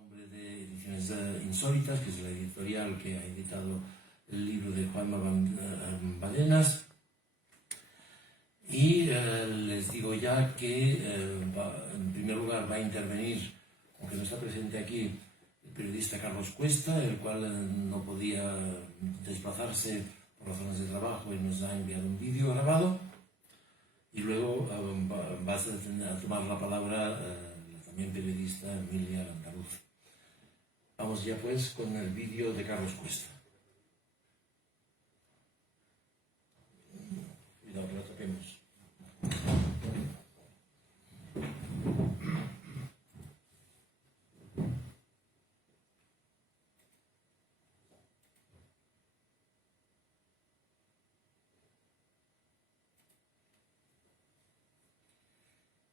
nombre de Ediciones Insólitas, que es la editorial que ha editado el libro de Juanma Badenas. Y les digo ya que en primer lugar va a intervenir, aunque no está presente aquí, el periodista Carlos Cuesta, el cual no podía desplazarse por razones de trabajo y nos ha enviado un vídeo grabado. Y luego va a tomar la palabra la también periodista Emilia Andaluz. Vamos ya pues con el vídeo de Carlos Cuesta. Cuidado que lo toquemos.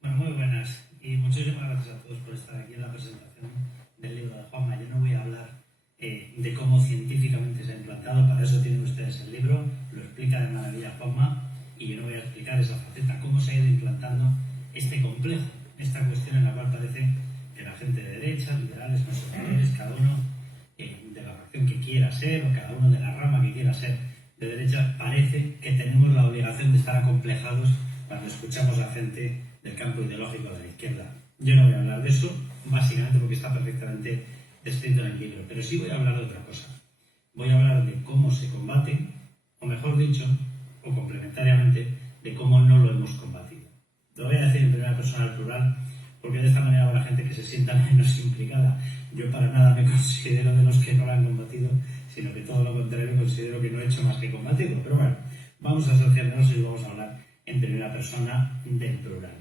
Bueno, muy buenas y muchísimas gracias a todos por estar aquí en la presentación del libro de Juanma. Yo no voy a hablar de cómo científicamente se ha implantado, para eso tienen ustedes el libro, lo explica de maravilla Juanma, y yo no voy a explicar esa faceta, cómo se ha ido implantando este complejo, esta cuestión en la cual parece que la gente de derecha, liberales, conservadores, cada uno de la facción que quiera ser o cada uno de la rama que quiera ser de derecha, parece que tenemos la obligación de estar acomplejados cuando escuchamos a gente del campo ideológico de la izquierda. Yo no voy a hablar de eso, básicamente porque está perfectamente descrito en el libro, pero sí voy a hablar de otra cosa. Voy a hablar de cómo se combate, o mejor dicho, o complementariamente, de cómo no lo hemos combatido. Lo voy a decir en primera persona al plural, porque de esta manera habrá gente que se sienta menos implicada. Yo para nada me considero de los que no lo han combatido, sino que todo lo contrario considero que no he hecho más que combatirlo. Pero bueno, vamos a ser generosos y vamos a hablar en primera persona del plural.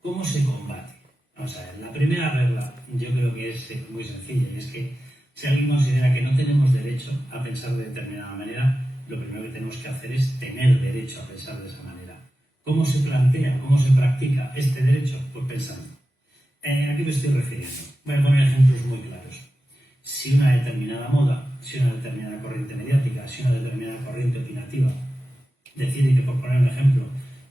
¿Cómo se combate? Vamos a ver, la primera regla yo creo que es muy sencilla, y es que si alguien considera que no tenemos derecho a pensar de determinada manera, lo primero que tenemos que hacer es tener derecho a pensar de esa manera. ¿Cómo se plantea, cómo se practica este derecho? Pues pensando. ¿A qué me estoy refiriendo? Voy a poner ejemplos muy claros. Si una determinada moda, si una determinada corriente mediática, si una determinada corriente opinativa decide que, por poner un ejemplo,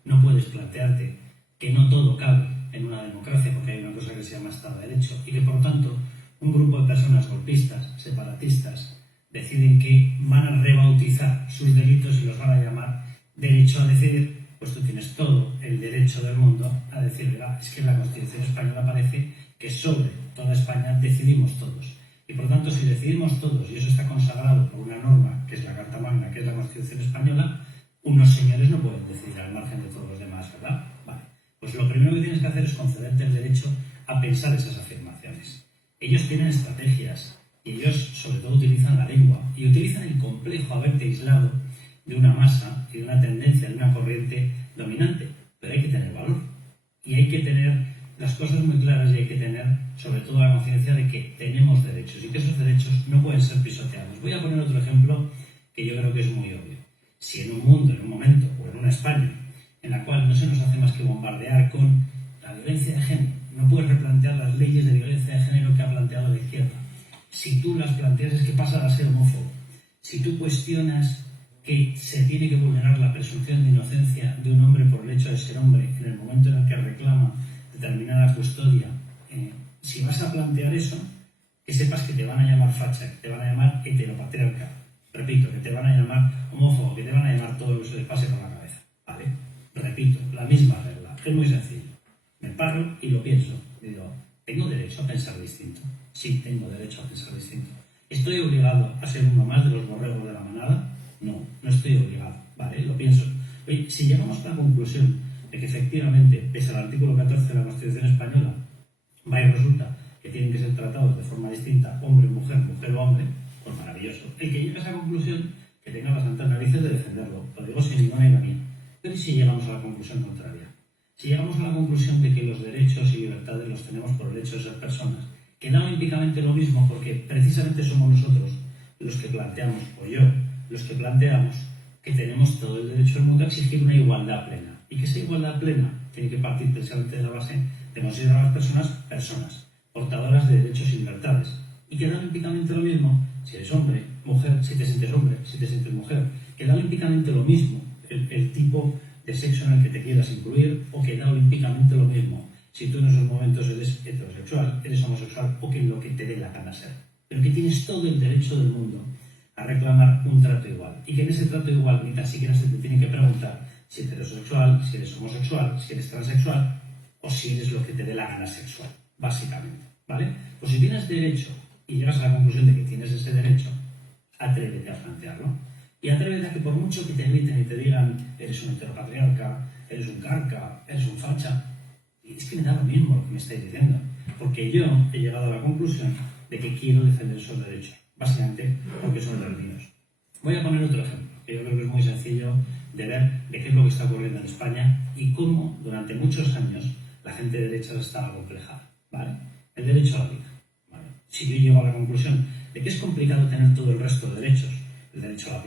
no puedes plantearte que no todo cabe en una democracia porque hay una cosa que se llama Estado de Derecho y que, por tanto, un grupo de personas golpistas, separatistas, deciden que van a rebautizar sus delitos y los van a llamar derecho a decidir, pues tú tienes todo el derecho del mundo a decir, ¿verdad? Es que en la Constitución española parece que sobre toda España decidimos todos. Y por tanto, si decidimos todos, y eso está consagrado por una norma, que es la Carta Magna, que es la Constitución española, unos señores no pueden decidir al margen de todos los demás, ¿verdad? Vale. Pues lo primero que tienes que hacer es concederte el derecho a pensar esas afirmaciones. Ellos tienen estrategias, y ellos sobre todo utilizan la lengua, y utilizan el complejo haberte aislado de una masa y de una tendencia, de una corriente dominante. Pero hay que tener valor, y hay que tener las cosas muy claras, y hay que tener sobre todo la conciencia de que tenemos derechos, y que esos derechos no pueden ser pisoteados. Voy a poner otro ejemplo que yo creo que es muy obvio. Si en un mundo, en un momento, o en una España, en la cual no se nos hace más que bombardear con la violencia de género, no puedes replantear las leyes de violencia de género que ha planteado la izquierda. Si tú las planteas es que pasas a ser homófobo. Si tú cuestionas que se tiene que vulnerar la presunción de inocencia de un hombre por el hecho de ser hombre en el momento en el que reclama determinada custodia, si vas a plantear eso, que sepas que te van a llamar facha, que te van a llamar heteropatriarca. Repito, que te van a llamar homófobo, que te van a llamar todo lo que se les pase por la cabeza. ¿Vale? Repito, la misma regla. Es muy sencillo. Me paro y lo pienso. Digo, ¿tengo derecho a pensar distinto? Sí, tengo derecho a pensar distinto. ¿Estoy obligado a ser uno más de los borregos de la manada? No, no estoy obligado. ¿Vale? Lo pienso. Oye, si llegamos a la conclusión de que efectivamente, pese al artículo 14 de la Constitución española, va y resulta que tienen que ser tratados de forma distinta hombre o mujer, mujer o hombre, pues maravilloso. El que llegue a esa conclusión, que tenga las santas narices de defenderlo. Lo digo sin ninguna ironía. Pero ¿y si llegamos a la conclusión contraria? Si llegamos a la conclusión de que los derechos y libertades los tenemos por el hecho de ser personas, que da olímpicamente lo mismo porque precisamente somos nosotros los que planteamos, o yo, los que planteamos que tenemos todo el derecho del mundo a exigir una igualdad plena. Y que esa igualdad plena tiene que partir precisamente de la base de considerar a las personas personas, portadoras de derechos y libertades. Y que da olímpicamente lo mismo si eres hombre, mujer, si te sientes hombre, si te sientes mujer. Que da olímpicamente lo mismo el tipo de sexo en el que te quieras incluir, o que da olímpicamente lo mismo si tú en esos momentos eres heterosexual, eres homosexual o que lo que te dé la gana ser. Pero que tienes todo el derecho del mundo a reclamar un trato igual. Y que en ese trato igual ni tan siquiera se te tiene que preguntar si eres heterosexual, si eres homosexual, si eres transexual o si eres lo que te dé la gana sexual, básicamente. ¿Vale? Pues si tienes derecho y llegas a la conclusión de que tienes ese derecho, atrévete a plantearlo. Y atrévete a que por mucho que te griten y te digan eres un heteropatriarca, eres un carca, eres un facha, y es que me da lo mismo lo que me estáis diciendo. Porque yo he llegado a la conclusión de que quiero defender esos derechos, básicamente porque son los míos. Voy a poner otro ejemplo, que yo creo que es muy sencillo de ver de qué es lo que está ocurriendo en España y cómo durante muchos años la gente de derechas estaba complejada. ¿Vale? El derecho a la vida. ¿Vale? Si yo llego a la conclusión de que es complicado tener todo el resto de derechos, el derecho a la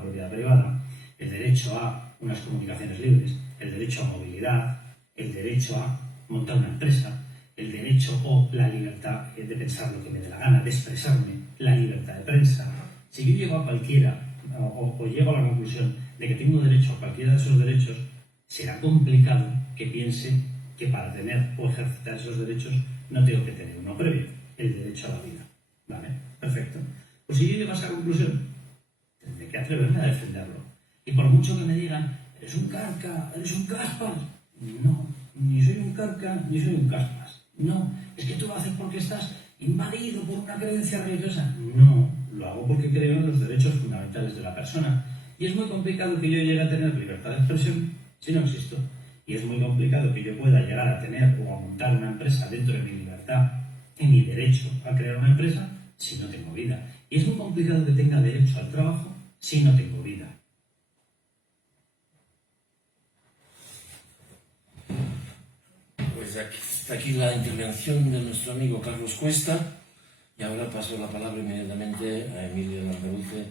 propiedad privada, el derecho a unas comunicaciones libres, el derecho a movilidad, el derecho a montar una empresa, el derecho o la libertad de pensar lo que me dé la gana, de expresarme, la libertad de prensa. Si yo llego a cualquiera o llego a la conclusión de que tengo derecho a cualquiera de esos derechos, será complicado que piense que para tener o ejercitar esos derechos no tengo que tener uno previo, el derecho a la vida. ¿Vale? Perfecto. Pues si yo llego a esa conclusión, tendré que atreverme a defenderlo. Y por mucho que me digan, eres un carca, eres un caspas, no, ni soy un carca, ni soy un caspas. No, es que tú lo haces porque estás invadido por una creencia religiosa. No, lo hago porque creo en los derechos fundamentales de la persona. Y es muy complicado que yo llegue a tener libertad de expresión si no existo. Y es muy complicado que yo pueda llegar a tener o a montar una empresa dentro de mi libertad y mi derecho a crear una empresa si no tengo vida. Y es muy complicado que tenga derecho al trabajo si no tengo vida. Pues hasta aquí la intervención de nuestro amigo Carlos Cuesta y ahora paso la palabra inmediatamente a Emilio Landaluce,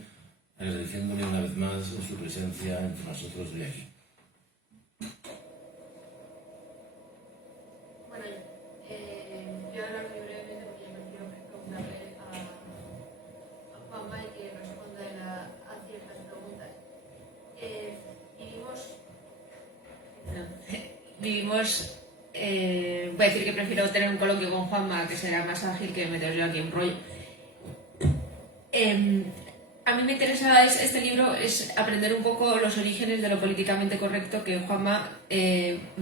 agradeciéndole una vez más su presencia entre nosotros de aquí. Bueno, yo hablar muy brevemente porque yo prefiero preguntarle a Juanma y que responda a ciertas preguntas. Voy a decir que prefiero tener un coloquio con Juanma, que será más ágil que meter yo aquí un rollo. A mí me interesa este libro, es aprender un poco los orígenes de lo políticamente correcto, que Juanma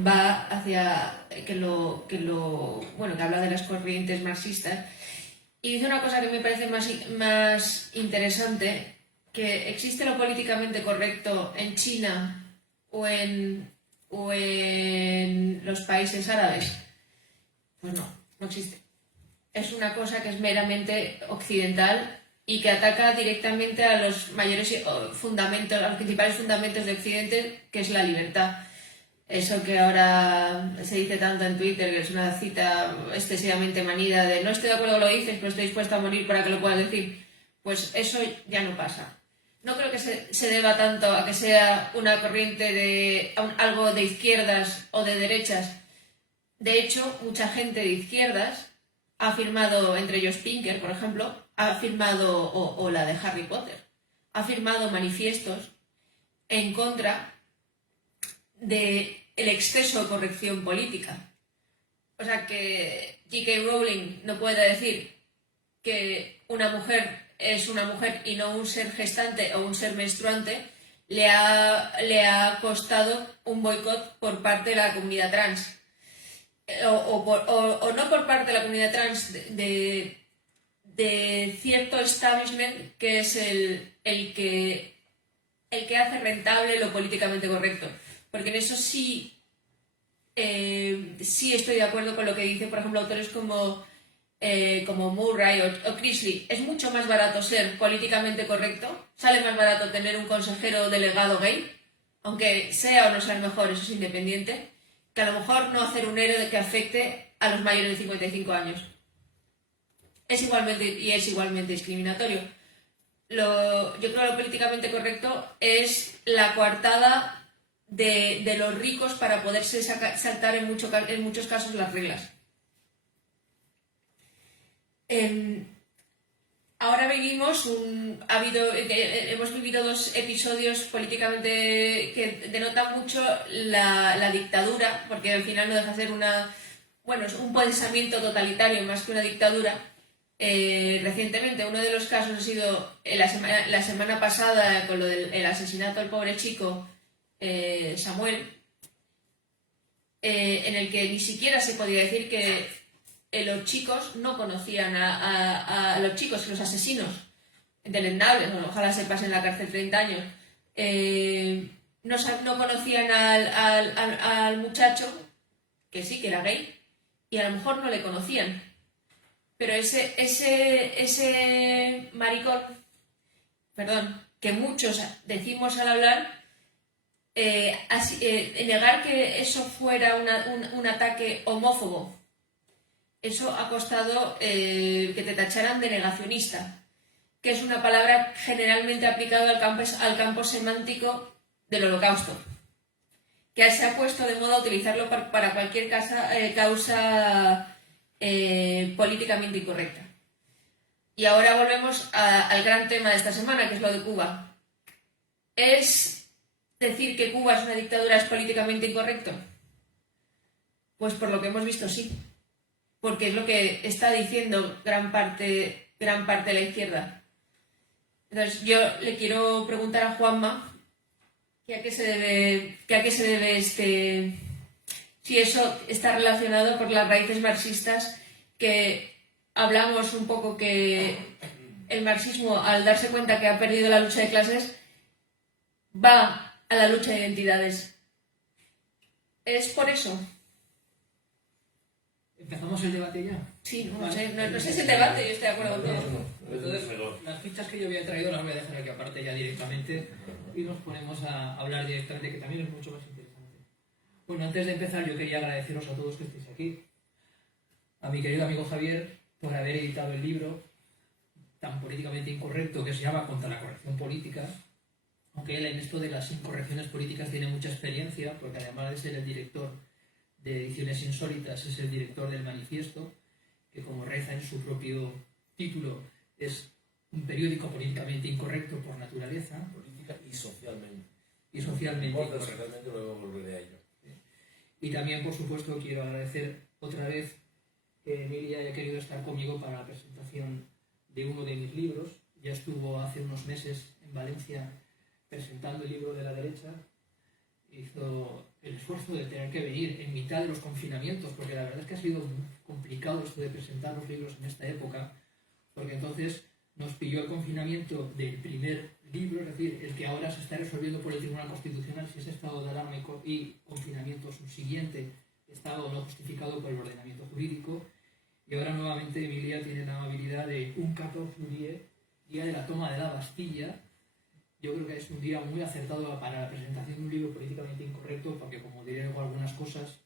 va hacia, que habla de las corrientes marxistas. Y dice una cosa que me parece más interesante, que existe lo políticamente correcto en China o en los países árabes. Pues no existe. Es una cosa que es meramente occidental y que ataca directamente a los mayores fundamentos, a los principales fundamentos de Occidente, que es la libertad. Eso que ahora se dice tanto en Twitter, que es una cita excesivamente manida de no estoy de acuerdo con lo que dices, pero estoy dispuesta a morir para que lo puedas decir, pues eso ya no pasa. No creo que se deba tanto a que sea una corriente de algo de izquierdas o de derechas. De hecho, mucha gente de izquierdas ha firmado, entre ellos Pinker, por ejemplo, ha firmado, o la de Harry Potter, ha firmado manifiestos en contra del exceso de corrección política. O sea, que J.K. Rowling no puede decir que una mujer es una mujer y no un ser gestante o un ser menstruante, le ha costado un boicot por parte de la comunidad trans. O no por parte de la comunidad trans, de cierto establishment que es el que hace rentable lo políticamente correcto. Porque en eso sí estoy de acuerdo con lo que dice, por ejemplo, autores como Murray o Chrisley. Es mucho más barato ser políticamente correcto, sale más barato tener un consejero delegado gay, aunque sea o no sea el mejor, eso es independiente, que a lo mejor no hacer un héroe que afecte a los mayores de 55 años. Es igualmente discriminatorio. Yo creo que lo políticamente correcto es la coartada de los ricos para poderse saltar en muchos casos las reglas. Ahora hemos vivido 2 episodios políticamente que denotan mucho la dictadura, porque al final no deja de ser bueno, es un pensamiento totalitario más que una dictadura. Recientemente uno de los casos ha sido la semana pasada con lo del asesinato al pobre chico Samuel, en el que ni siquiera se podía decir que los chicos no conocían a los chicos, los asesinos deleznables, bueno, ojalá se pasen en la cárcel 30 años, no conocían al muchacho, que sí, que era gay, y a lo mejor no le conocían. Pero ese maricón, perdón, que muchos decimos al hablar, negar que eso fuera un ataque homófobo, eso ha costado que te tacharan de negacionista, que es una palabra generalmente aplicada al campo semántico del Holocausto, que se ha puesto de moda utilizarlo para cualquier causa políticamente incorrecta. Y ahora volvemos al gran tema de esta semana, que es lo de Cuba. ¿Es decir que Cuba es una dictadura es políticamente incorrecto? Pues por lo que hemos visto, sí. Porque es lo que está diciendo gran parte de la izquierda. Entonces yo le quiero preguntar a Juanma que a qué se debe si eso está relacionado por las raíces marxistas, que hablamos un poco que el marxismo, al darse cuenta que ha perdido la lucha de clases, va a la lucha de identidades. ¿Es por eso? ¿Empezamos el debate ya? Sí, no sé si es el debate, yo estoy de acuerdo con todo. Entonces, las fichas que yo había traído las voy a dejar aquí aparte ya directamente y nos ponemos a hablar directamente, que también es mucho más interesante. Bueno, antes de empezar yo quería agradeceros a todos que estéis aquí, a mi querido amigo Javier por haber editado el libro tan políticamente incorrecto que se llama Contra la corrección política, aunque él en esto de las incorrecciones políticas tiene mucha experiencia, porque además de ser el director de Ediciones Insólitas es el director del Manifiesto, que como reza en su propio título es un periódico políticamente incorrecto por naturaleza. Política y socialmente. Y socialmente Porque incorrecto. socialmente luego volveré a ello. Y también, por supuesto, quiero agradecer otra vez que Emilia haya querido estar conmigo para la presentación de uno de mis libros. Ya estuvo hace unos meses en Valencia presentando el libro de la derecha. Hizo el esfuerzo de tener que venir en mitad de los confinamientos, porque la verdad es que ha sido muy complicado esto de presentar los libros en esta época, porque entonces nos pilló el confinamiento del primer libro, es decir, el que ahora se está resolviendo por el Tribunal Constitucional si es estado de alarma y confinamiento subsiguiente, estado no justificado por el ordenamiento jurídico. Y ahora nuevamente Emilia tiene la amabilidad de un 14 juillet, día de la toma de la Bastilla. Yo creo que es un día muy acertado para la presentación de un libro políticamente incorrecto, porque como diré luego algunas cosas,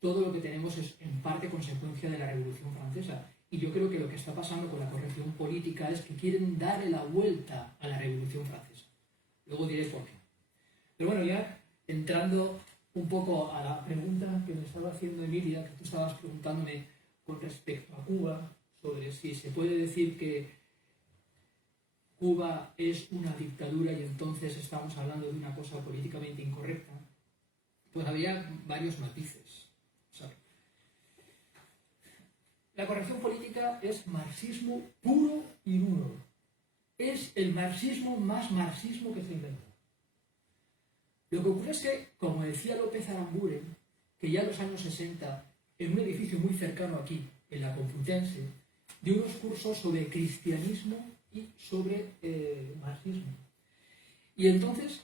todo lo que tenemos es en parte consecuencia de la Revolución Francesa. Y yo creo que lo que está pasando con la corrección política es que quieren darle la vuelta a la Revolución Francesa. Luego diré por qué. Pero bueno, ya entrando un poco a la pregunta que me estaba haciendo Emilia, que tú estabas preguntándome con respecto a Cuba, sobre si se puede decir que Cuba es una dictadura y entonces estamos hablando de una cosa políticamente incorrecta, pues había varios matices. O sea, la corrección política es marxismo puro y duro. Es el marxismo más marxismo que se inventó. Lo que ocurre es que, como decía López Aramburen, que ya en los años 60, en un edificio muy cercano aquí, en la Complutense, dio unos cursos sobre cristianismo y sobre marxismo. Y entonces,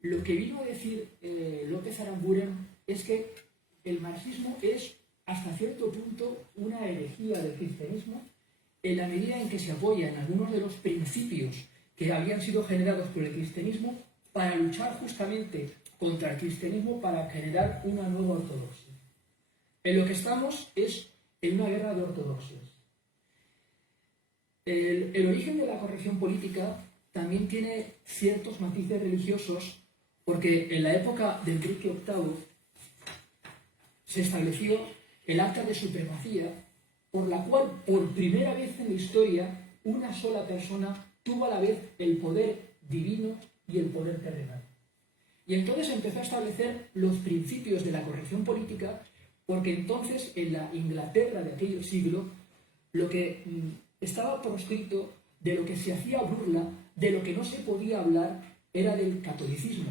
lo que vino a decir López Aramburen es que el marxismo es, hasta cierto punto, una herejía del cristianismo, en la medida en que se apoya en algunos de los principios que habían sido generados por el cristianismo para luchar justamente contra el cristianismo para generar una nueva ortodoxia. En lo que estamos es en una guerra de ortodoxias. El origen de la corrección política también tiene ciertos matices religiosos, porque en la época de Enrique VIII se estableció el acta de supremacía, por la cual por primera vez en la historia una sola persona tuvo a la vez el poder divino y el poder terrenal. Y entonces empezó a establecer los principios de la corrección política porque entonces en la Inglaterra de aquel siglo lo que estaba proscrito, de lo que se hacía burla, de lo que no se podía hablar, era del catolicismo.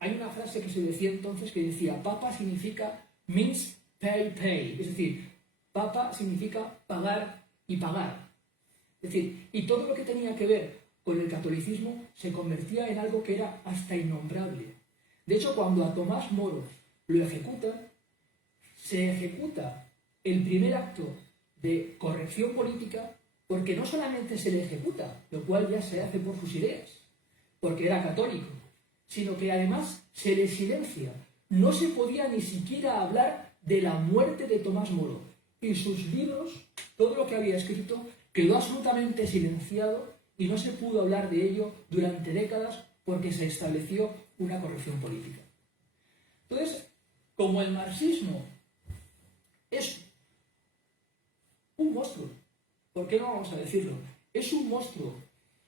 Hay una frase que se decía entonces que decía: papa significa means pay pay, es decir, papa significa pagar y pagar. Es decir, y todo lo que tenía que ver con el catolicismo se convertía en algo que era hasta innombrable. De hecho, cuando a Tomás Moro lo ejecutan, se ejecuta el primer acto de corrección política porque no solamente se le ejecuta, lo cual ya se hace por sus ideas, porque era católico, sino que además se le silencia. No se podía ni siquiera hablar de la muerte de Tomás Moro. Y sus libros, todo lo que había escrito, quedó absolutamente silenciado y no se pudo hablar de ello durante décadas porque se estableció una corrección política. Entonces, como el marxismo es un monstruo, ¿por qué no vamos a decirlo? Es un monstruo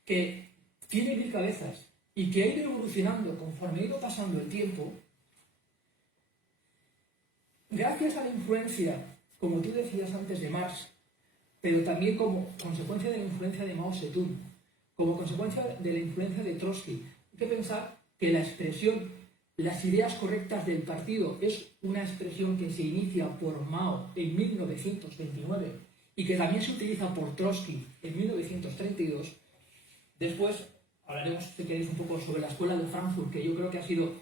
que tiene 1000 cabezas y que ha ido evolucionando conforme ha ido pasando el tiempo, gracias a la influencia, como tú decías antes, de Marx, pero también como consecuencia de la influencia de Mao Zedong, como consecuencia de la influencia de Trotsky. Hay que pensar que la expresión, las ideas correctas del partido, es una expresión que se inicia por Mao en 1929 y que también se utiliza por Trotsky en 1932. Después hablaremos, si queréis, un poco sobre la escuela de Frankfurt, que yo creo que ha sido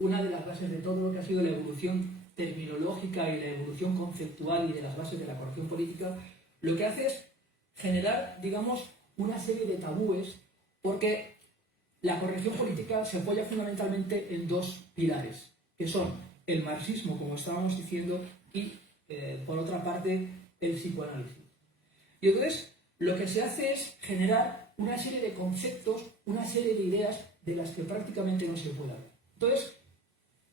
una de las bases de todo lo que ha sido la evolución terminológica y la evolución conceptual y de las bases de la corrección política. Lo que hace es generar, digamos, una serie de tabúes, porque la corrección política se apoya fundamentalmente en dos pilares, que son el marxismo, como estábamos diciendo, y, por otra parte, el psicoanálisis. Y entonces, lo que se hace es generar una serie de conceptos, una serie de ideas de las que prácticamente no se puede hablar. Entonces,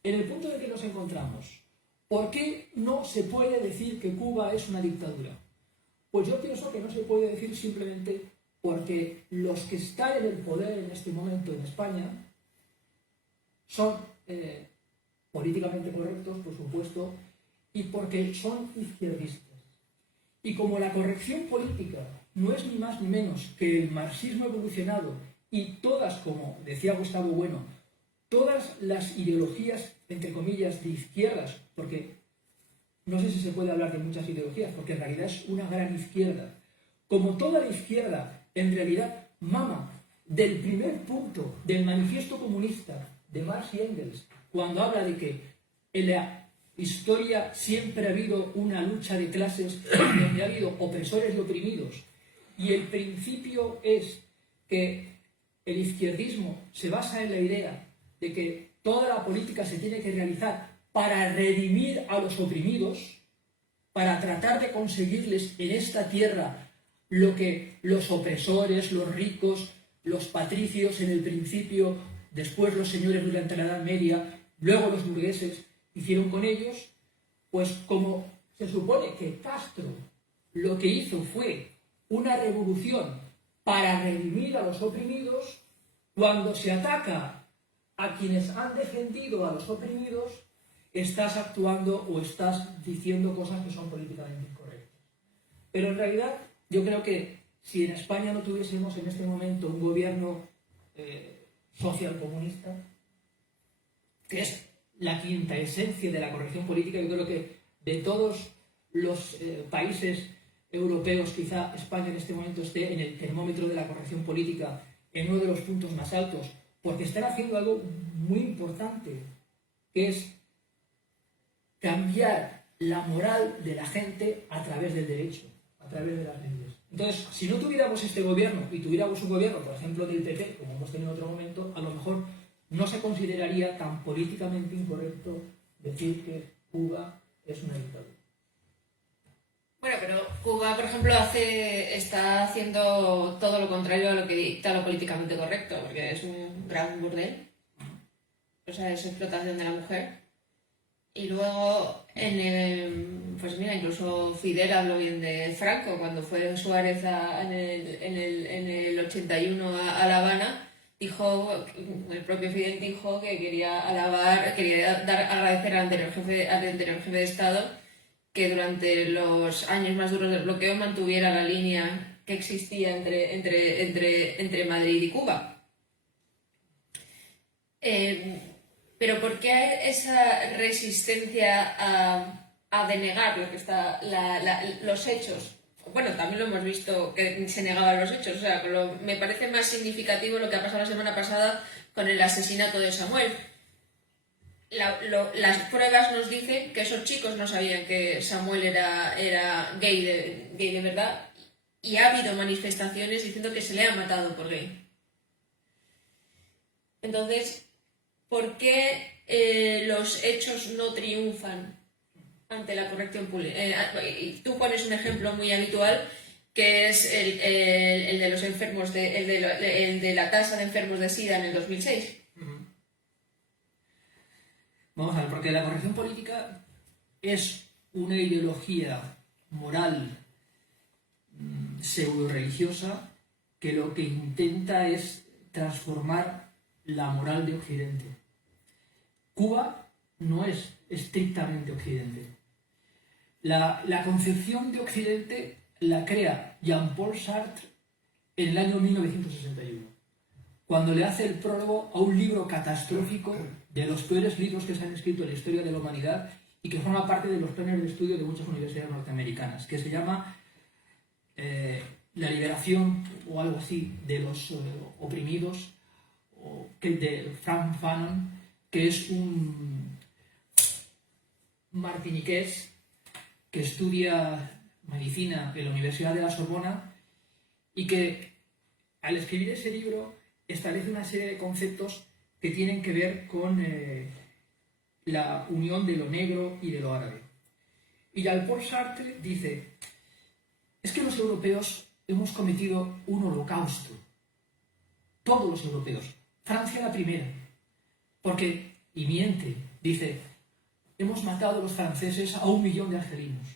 en el punto en el que nos encontramos, ¿por qué no se puede decir que Cuba es una dictadura? Pues yo pienso que no se puede decir simplemente porque los que están en el poder en este momento en España son políticamente correctos, por supuesto, y porque son izquierdistas. Y como la corrección política no es ni más ni menos que el marxismo evolucionado y todas, como decía Gustavo Bueno, todas las ideologías, entre comillas, de izquierdas, porque no sé si se puede hablar de muchas ideologías, porque en realidad es una gran izquierda. Como toda la izquierda, en realidad, mama del primer punto del manifiesto comunista de Marx y Engels, cuando habla de que en la historia siempre ha habido una lucha de clases donde ha habido opresores y oprimidos, y el principio es que el izquierdismo se basa en la idea de que toda la política se tiene que realizar para redimir a los oprimidos, para tratar de conseguirles en esta tierra lo que los opresores, los ricos, los patricios en el principio, después los señores durante la Edad Media, luego los burgueses hicieron con ellos. Pues como se supone que Castro lo que hizo fue una revolución para redimir a los oprimidos, cuando se ataca a quienes han defendido a los oprimidos, estás actuando o estás diciendo cosas que son políticamente incorrectas. Pero en realidad yo creo que si en España no tuviésemos en este momento un gobierno socialcomunista, que es la quinta esencia de la corrección política, yo creo que de todos los países europeos, quizá España en este momento esté en el termómetro de la corrección política en uno de los puntos más altos, porque están haciendo algo muy importante, que es cambiar la moral de la gente a través del derecho, a través de las leyes. Entonces, si no tuviéramos este gobierno y tuviéramos un gobierno, por ejemplo, del PP, como hemos tenido en otro momento, a lo mejor no se consideraría tan políticamente incorrecto decir que Cuba es una dictadura. Bueno, pero Cuba, por ejemplo, está haciendo todo lo contrario a lo que dicta lo políticamente correcto, porque es un gran burdel. O sea, es explotación de la mujer. Y luego, pues mira, incluso Fidel habló bien de Franco, cuando fue Suárez en el 81 a La Habana, dijo, el propio Fidel dijo que quería agradecer al anterior jefe de Estado que durante los años más duros del bloqueo mantuviera la línea que existía entre Madrid y Cuba. Pero ¿por qué esa resistencia a denegar lo que los hechos? Bueno, también lo hemos visto que se negaban los hechos. O sea, me parece más significativo lo que ha pasado la semana pasada con el asesinato de Samuel. Las pruebas nos dicen que esos chicos no sabían que Samuel era gay de verdad, y ha habido manifestaciones diciendo que se le ha matado por gay. Entonces, ¿por qué los hechos no triunfan ante la corrección pública? Tú pones un ejemplo muy habitual, que es el de los enfermos, el de la tasa de enfermos de SIDA en el 2006. Vamos a ver, porque la corrección política es una ideología moral pseudo-religiosa que lo que intenta es transformar la moral de Occidente. Cuba no es estrictamente Occidente. La concepción de Occidente la crea Jean-Paul Sartre en el año 1961, cuando le hace el prólogo a un libro catastrófico, de los peores libros que se han escrito en la historia de la humanidad y que forma parte de los planes de estudio de muchas universidades norteamericanas, que se llama La liberación o algo así de los oprimidos, de Frank Fanon, que es un martiniqués que estudia medicina en la Universidad de la Sorbona y que al escribir ese libro establece una serie de conceptos que tienen que ver con la unión de lo negro y de lo árabe. Y Jean-Paul Sartre dice, es que los europeos hemos cometido un holocausto. Todos los europeos. Francia la primera. Porque, y miente, dice, hemos matado los franceses a 1 millón de argelinos.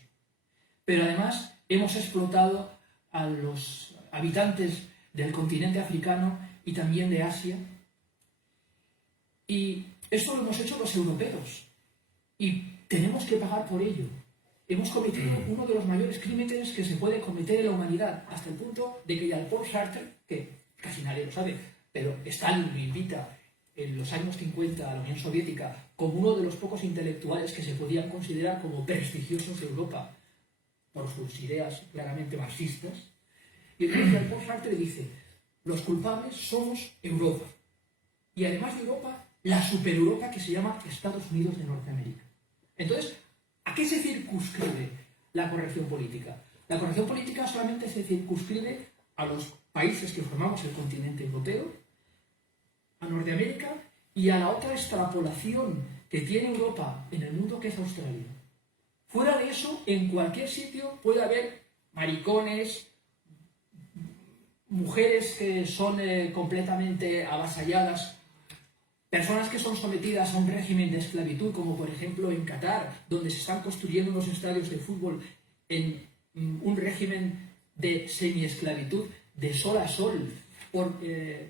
Pero además hemos explotado a los habitantes del continente africano y también de Asia. Y esto lo hemos hecho los europeos. Y tenemos que pagar por ello. Hemos cometido uno de los mayores crímenes que se puede cometer en la humanidad, hasta el punto de que Jean-Paul Sartre, que casi nadie lo sabe, pero Stalin lo invita en los años 50 a la Unión Soviética como uno de los pocos intelectuales que se podían considerar como prestigiosos de Europa por sus ideas claramente marxistas. Y entonces Jean-Paul Sartre dice, los culpables somos Europa. Y además de Europa, la supereuropa que se llama Estados Unidos de Norteamérica. Entonces, ¿a qué se circunscribe la corrección política? La corrección política solamente se circunscribe a los países que formamos el continente europeo, a Norteamérica y a la otra extrapolación que tiene Europa en el mundo, que es Australia. Fuera de eso, en cualquier sitio puede haber maricones, mujeres que son completamente avasalladas, personas que son sometidas a un régimen de esclavitud, como por ejemplo en Qatar, donde se están construyendo unos estadios de fútbol en un régimen de semiesclavitud, de sol a sol, por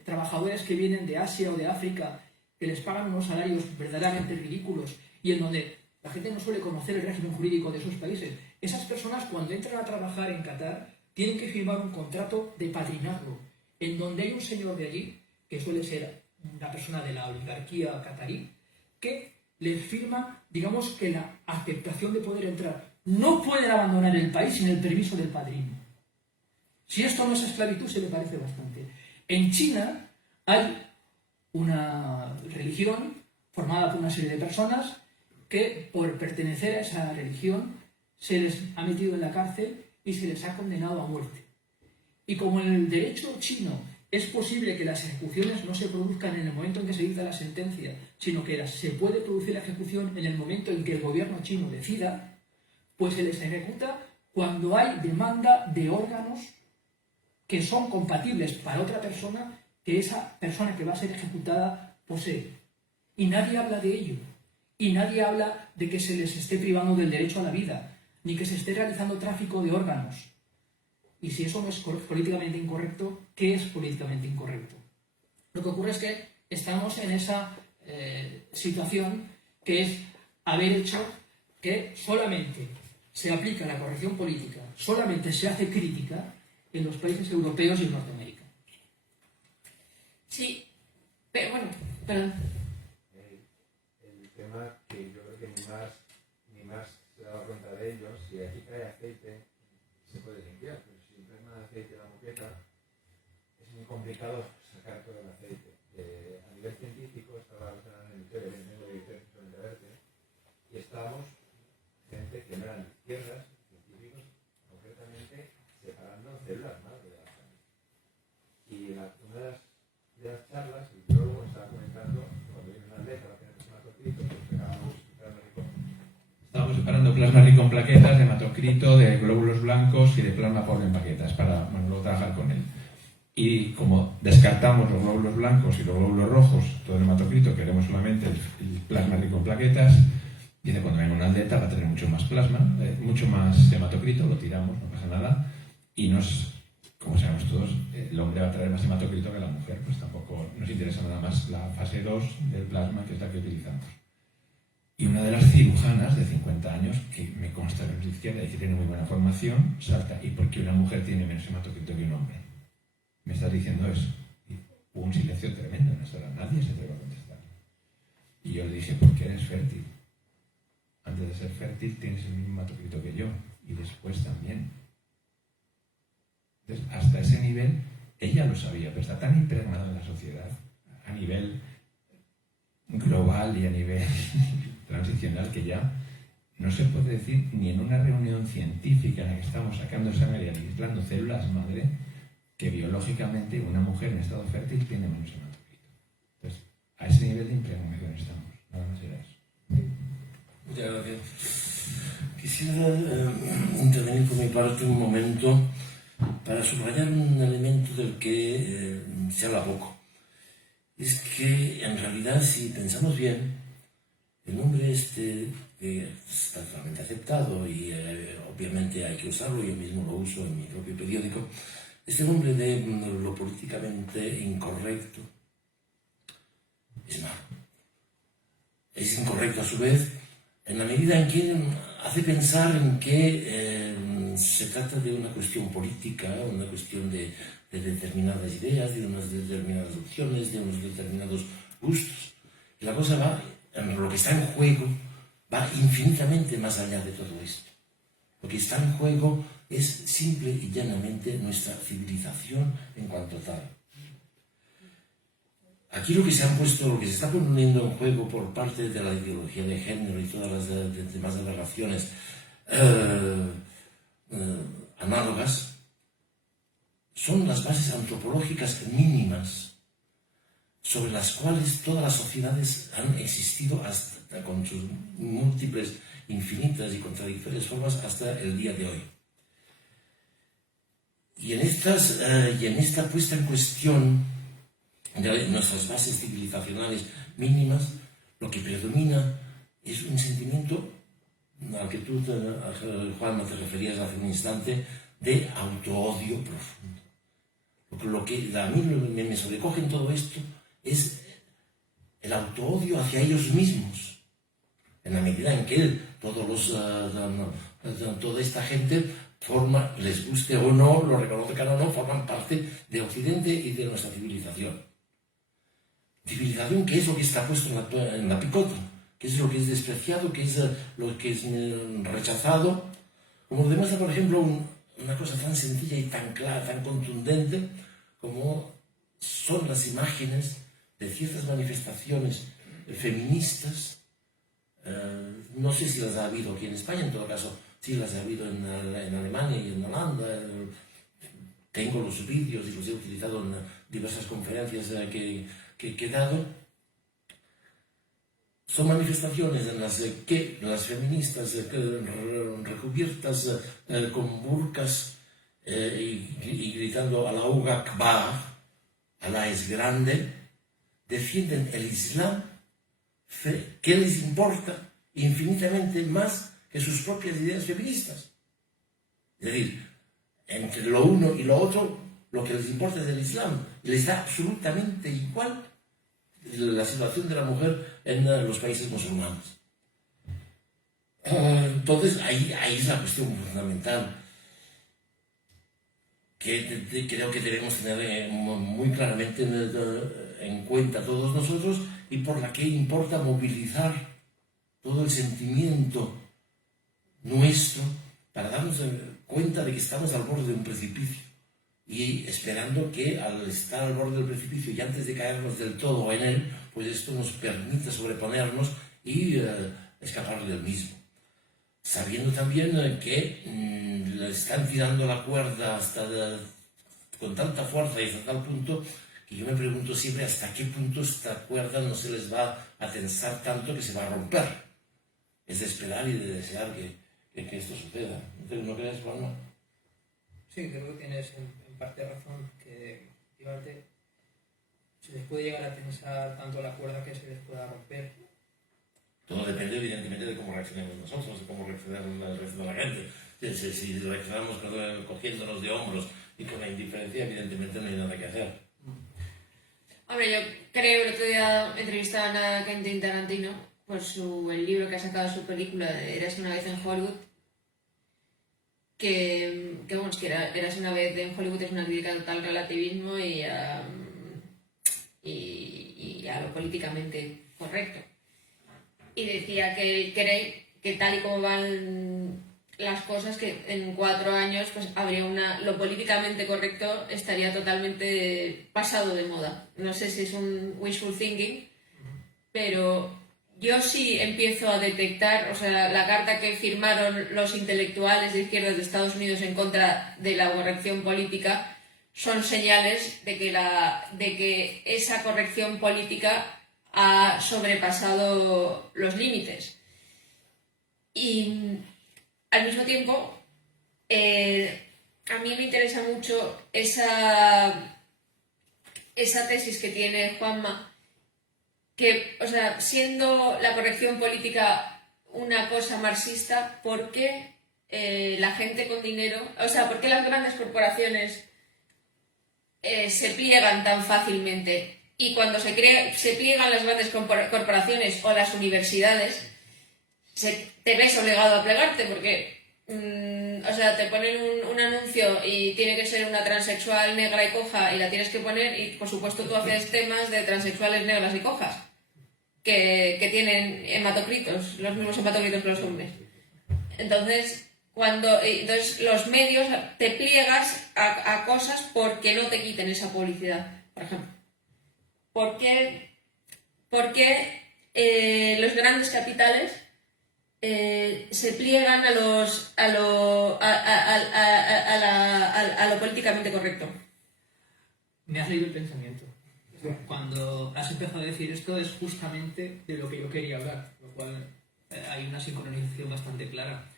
trabajadores que vienen de Asia o de África, que les pagan unos salarios verdaderamente ridículos, y en donde la gente no suele conocer el régimen jurídico de esos países. Esas personas, cuando entran a trabajar en Qatar, tienen que firmar un contrato de padrinazgo, en donde hay un señor de allí, que suele ser una persona de la oligarquía catarí, que les firma, digamos, que la aceptación de poder entrar. No pueden abandonar el país sin el permiso del padrino. Si esto no es esclavitud, se le parece bastante. En China hay una religión formada por una serie de personas que, por pertenecer a esa religión, se les ha metido en la cárcel y se les ha condenado a muerte. Y como en el derecho chino es posible que las ejecuciones no se produzcan en el momento en que se dicta la sentencia, sino que se puede producir la ejecución en el momento en que el gobierno chino decida, pues se les ejecuta cuando hay demanda de órganos que son compatibles para otra persona que esa persona que va a ser ejecutada posee. Y nadie habla de ello. Y nadie habla de que se les esté privando del derecho a la vida, ni que se esté realizando tráfico de órganos. Y si eso no es políticamente incorrecto, ¿qué es políticamente incorrecto? Lo que ocurre es que estamos en esa situación que es haber hecho que solamente se aplica la corrección política, solamente se hace crítica en los países europeos y en Norteamérica. Sí, pero bueno, perdón. El tema que yo creo que ni más se ha dado cuenta de ello, si aquí cae aceite, se puede limpiar, pero si impregna aceite la moqueta, es muy complicado sacar todo el aceite. A nivel científico, estaba en el medio de frente a verte, y estábamos gente que no eran izquierdas, científicos, concretamente separando células madre de la sangre. Y una de las charlas, el biólogo estaba comentando, cuando viene una atleta, va a tener hematocrito, Estábamos separando plasma rico en plaquetas, de hematocrito, de glóbulos blancos y de plasma pobre en plaquetas para luego trabajar con él. Y como descartamos los glóbulos blancos y los glóbulos rojos, todo el hematocrito, queremos solamente el plasma rico en plaquetas, dice cuando venga una atleta va a tener mucho más plasma, mucho más hematocrito, lo tiramos, no pasa nada, y como sabemos todos, el hombre va a traer más hematocrito que la mujer, pues tampoco nos interesa nada más la fase 2 del plasma, que es la que utilizamos. Y una de las cirujanas de 50 años, que me consta que es de izquierda y que tiene muy buena formación, salta, ¿y por qué una mujer tiene menos hematocrito que un hombre? Me estás diciendo eso. Y hubo un silencio tremendo en la sala, nadie se atrevió a contestar. Y yo le dije, porque eres fértil. Antes de ser fértil tienes el mismo hematocrito que yo, y después también. Entonces, hasta ese nivel, ella lo sabía, pero está tan impregnada en la sociedad, a nivel global y a nivel transicional, que ya no se puede decir ni en una reunión científica en la que estamos sacando sangre y analizando células madre que biológicamente una mujer en estado fértil tiene menos hematocrito. Entonces, a ese nivel de impregnación estamos. Nada más era eso. Muchas gracias. Quisiera intervenir por mi parte un momento para subrayar un elemento del que se habla poco. Es que en realidad, si pensamos bien, el nombre este que está totalmente aceptado y obviamente hay que usarlo, yo mismo lo uso en mi propio periódico, este nombre de lo políticamente incorrecto es malo. Es incorrecto a su vez en la medida en que hace pensar en que se trata de una cuestión política, una cuestión de determinadas ideas, de unas determinadas opciones, de unos determinados gustos. Y la cosa va, lo que está en juego, va infinitamente más allá de todo esto. Lo que está en juego es simple y llanamente nuestra civilización en cuanto tal. Aquí lo que se está poniendo en juego por parte de la ideología de género y todas las demás aberraciones análogas son las bases antropológicas mínimas sobre las cuales todas las sociedades han existido hasta con sus múltiples, infinitas y contradictorias formas hasta el día de hoy. Y en esta puesta en cuestión de nuestras bases civilizacionales mínimas, lo que predomina es un sentimiento al que tú, Juan, te referías hace un instante, de autoodio profundo. Lo que a mí me sobrecoge en todo esto es el autoodio hacia ellos mismos, en la medida en que toda esta gente les guste o no, lo reconozcan o no, forman parte de Occidente y de nuestra civilización. Civilización que es lo que está puesto en la picota, que es lo que es despreciado, que es lo que es rechazado, como demuestra, por ejemplo, una cosa tan sencilla y tan clara, tan contundente, como son las imágenes de ciertas manifestaciones feministas. No sé si las ha habido aquí en España, en todo caso, sí las ha habido en Alemania y en Holanda. Tengo los vídeos y los he utilizado en diversas conferencias que he dado. Son manifestaciones en las que las feministas recubiertas con burkas y gritando Allahu Akbar, Alá es grande, defienden el Islam, que les importa infinitamente más que sus propias ideas feministas. Es decir, entre lo uno y lo otro lo que les importa es el Islam. Les da absolutamente igual la situación de la mujer en los países musulmanes. Entonces, ahí es la cuestión fundamental que creo que debemos tener muy claramente en cuenta todos nosotros, y por la que importa movilizar todo el sentimiento nuestro para darnos cuenta de que estamos al borde de un precipicio, y esperando que al estar al borde del precipicio y antes de caernos del todo en él, pues esto nos permita sobreponernos y escapar del mismo. Sabiendo también que le están tirando la cuerda con tanta fuerza y hasta tal punto que yo me pregunto siempre hasta qué punto esta cuerda no se les va a tensar tanto que se va a romper. Es de esperar y de desear que esto suceda. ¿No crees, Juanma? Sí, creo que tienes en parte razón, que efectivamente se les puede llegar a tensar tanto la cuerda que se les pueda romper. Todo depende, evidentemente, de cómo reaccionemos nosotros, de cómo reacciona el resto de la gente. Si reaccionamos cogiéndonos de hombros y con la indiferencia, evidentemente no hay nada que hacer. Hombre, yo creo que el otro día entrevistaban a Quentin Tarantino por el libro que ha sacado su película de Érase una vez en Hollywood, que vamos, que Érase una vez en Hollywood es una crítica total relativismo y a lo políticamente correcto. Y decía que cree que tal y como van las cosas, que en 4 años pues habría lo políticamente correcto estaría totalmente pasado de moda. No sé si es un wishful thinking, pero yo sí empiezo a detectar, o sea, la carta que firmaron los intelectuales de izquierdas de Estados Unidos en contra de la corrección política son señales de que esa corrección política ha sobrepasado los límites. Y al mismo tiempo, a mí me interesa mucho esa tesis que tiene Juanma, que, o sea, siendo la corrección política una cosa marxista, ¿por qué la gente con dinero, o sea, por qué las grandes corporaciones se pliegan tan fácilmente? Y cuando se pliegan las grandes corporaciones o las universidades, te ves obligado a plegarte porque, o sea, te ponen un anuncio y tiene que ser una transexual negra y coja y la tienes que poner, y por supuesto tú haces temas de transexuales negras y cojas que tienen hematocritos, los mismos hematocritos que los hombres. Entonces los medios te pliegas a cosas porque no te quiten esa publicidad, por ejemplo. ¿Por qué los grandes capitales se pliegan a lo políticamente correcto? Me has leído el pensamiento. Cuando has empezado a decir esto es justamente de lo que yo quería hablar, lo cual hay una sincronización bastante clara.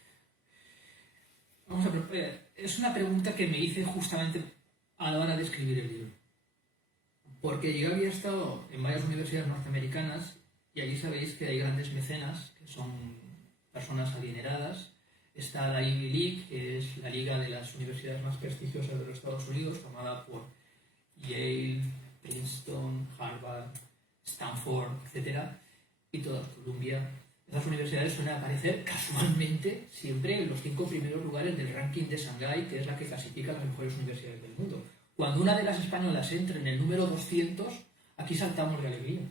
Vamos a ver, es una pregunta que me hice justamente a la hora de escribir el libro. Porque yo había estado en varias universidades norteamericanas y allí sabéis que hay grandes mecenas, que son personas adineradas. Está la Ivy League, que es la liga de las universidades más prestigiosas de los Estados Unidos, formada por Yale, Princeton, Harvard, Stanford, etc. Y todas, Columbia. Esas universidades suelen aparecer casualmente siempre en los 5 primeros lugares del ranking de Shanghái, que es la que clasifica las mejores universidades del mundo. Cuando una de las españolas entra en el número 200, aquí saltamos de alegría.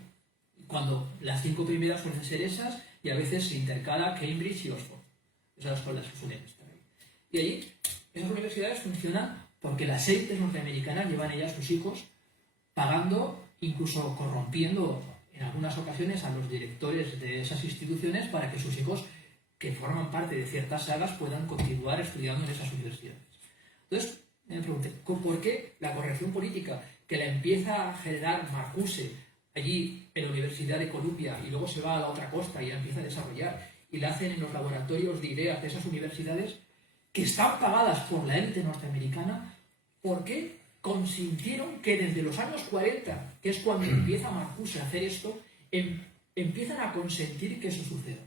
Cuando las 5 primeras suelen ser esas, y a veces se intercala Cambridge y Oxford. Esas son las que suelen estar ahí. Y allí, esas universidades funcionan porque las élites norteamericanas llevan ellas a sus hijos pagando, incluso corrompiendo en algunas ocasiones a los directores de esas instituciones para que sus hijos, que forman parte de ciertas sagas, puedan continuar estudiando en esas universidades. Entonces, me pregunté, ¿por qué la corrección política que la empieza a generar Marcuse allí en la Universidad de Columbia y luego se va a la otra costa y la empieza a desarrollar y la hacen en los laboratorios de ideas de esas universidades que están pagadas por la élite norteamericana? ¿Por qué consintieron que desde los años 40, que es cuando empieza Marcuse a hacer esto, empiezan a consentir que eso suceda?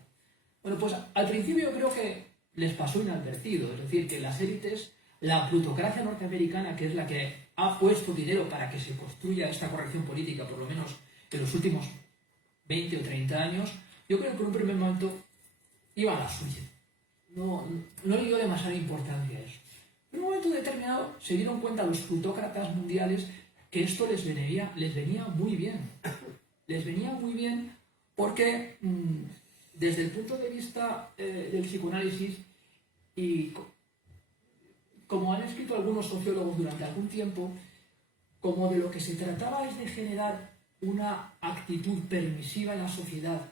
Bueno, pues al principio yo creo que les pasó inadvertido, es decir, que las élites La plutocracia norteamericana, que es la que ha puesto dinero para que se construya esta corrección política, por lo menos en los últimos 20 o 30 años, yo creo que en un primer momento iba a la suya. No le dio demasiada importancia a eso. En un momento determinado se dieron cuenta los plutócratas mundiales que esto les venía muy bien. Les venía muy bien porque desde el punto de vista del psicoanálisis, y como han escrito algunos sociólogos durante algún tiempo, como de lo que se trataba es de generar una actitud permisiva en la sociedad,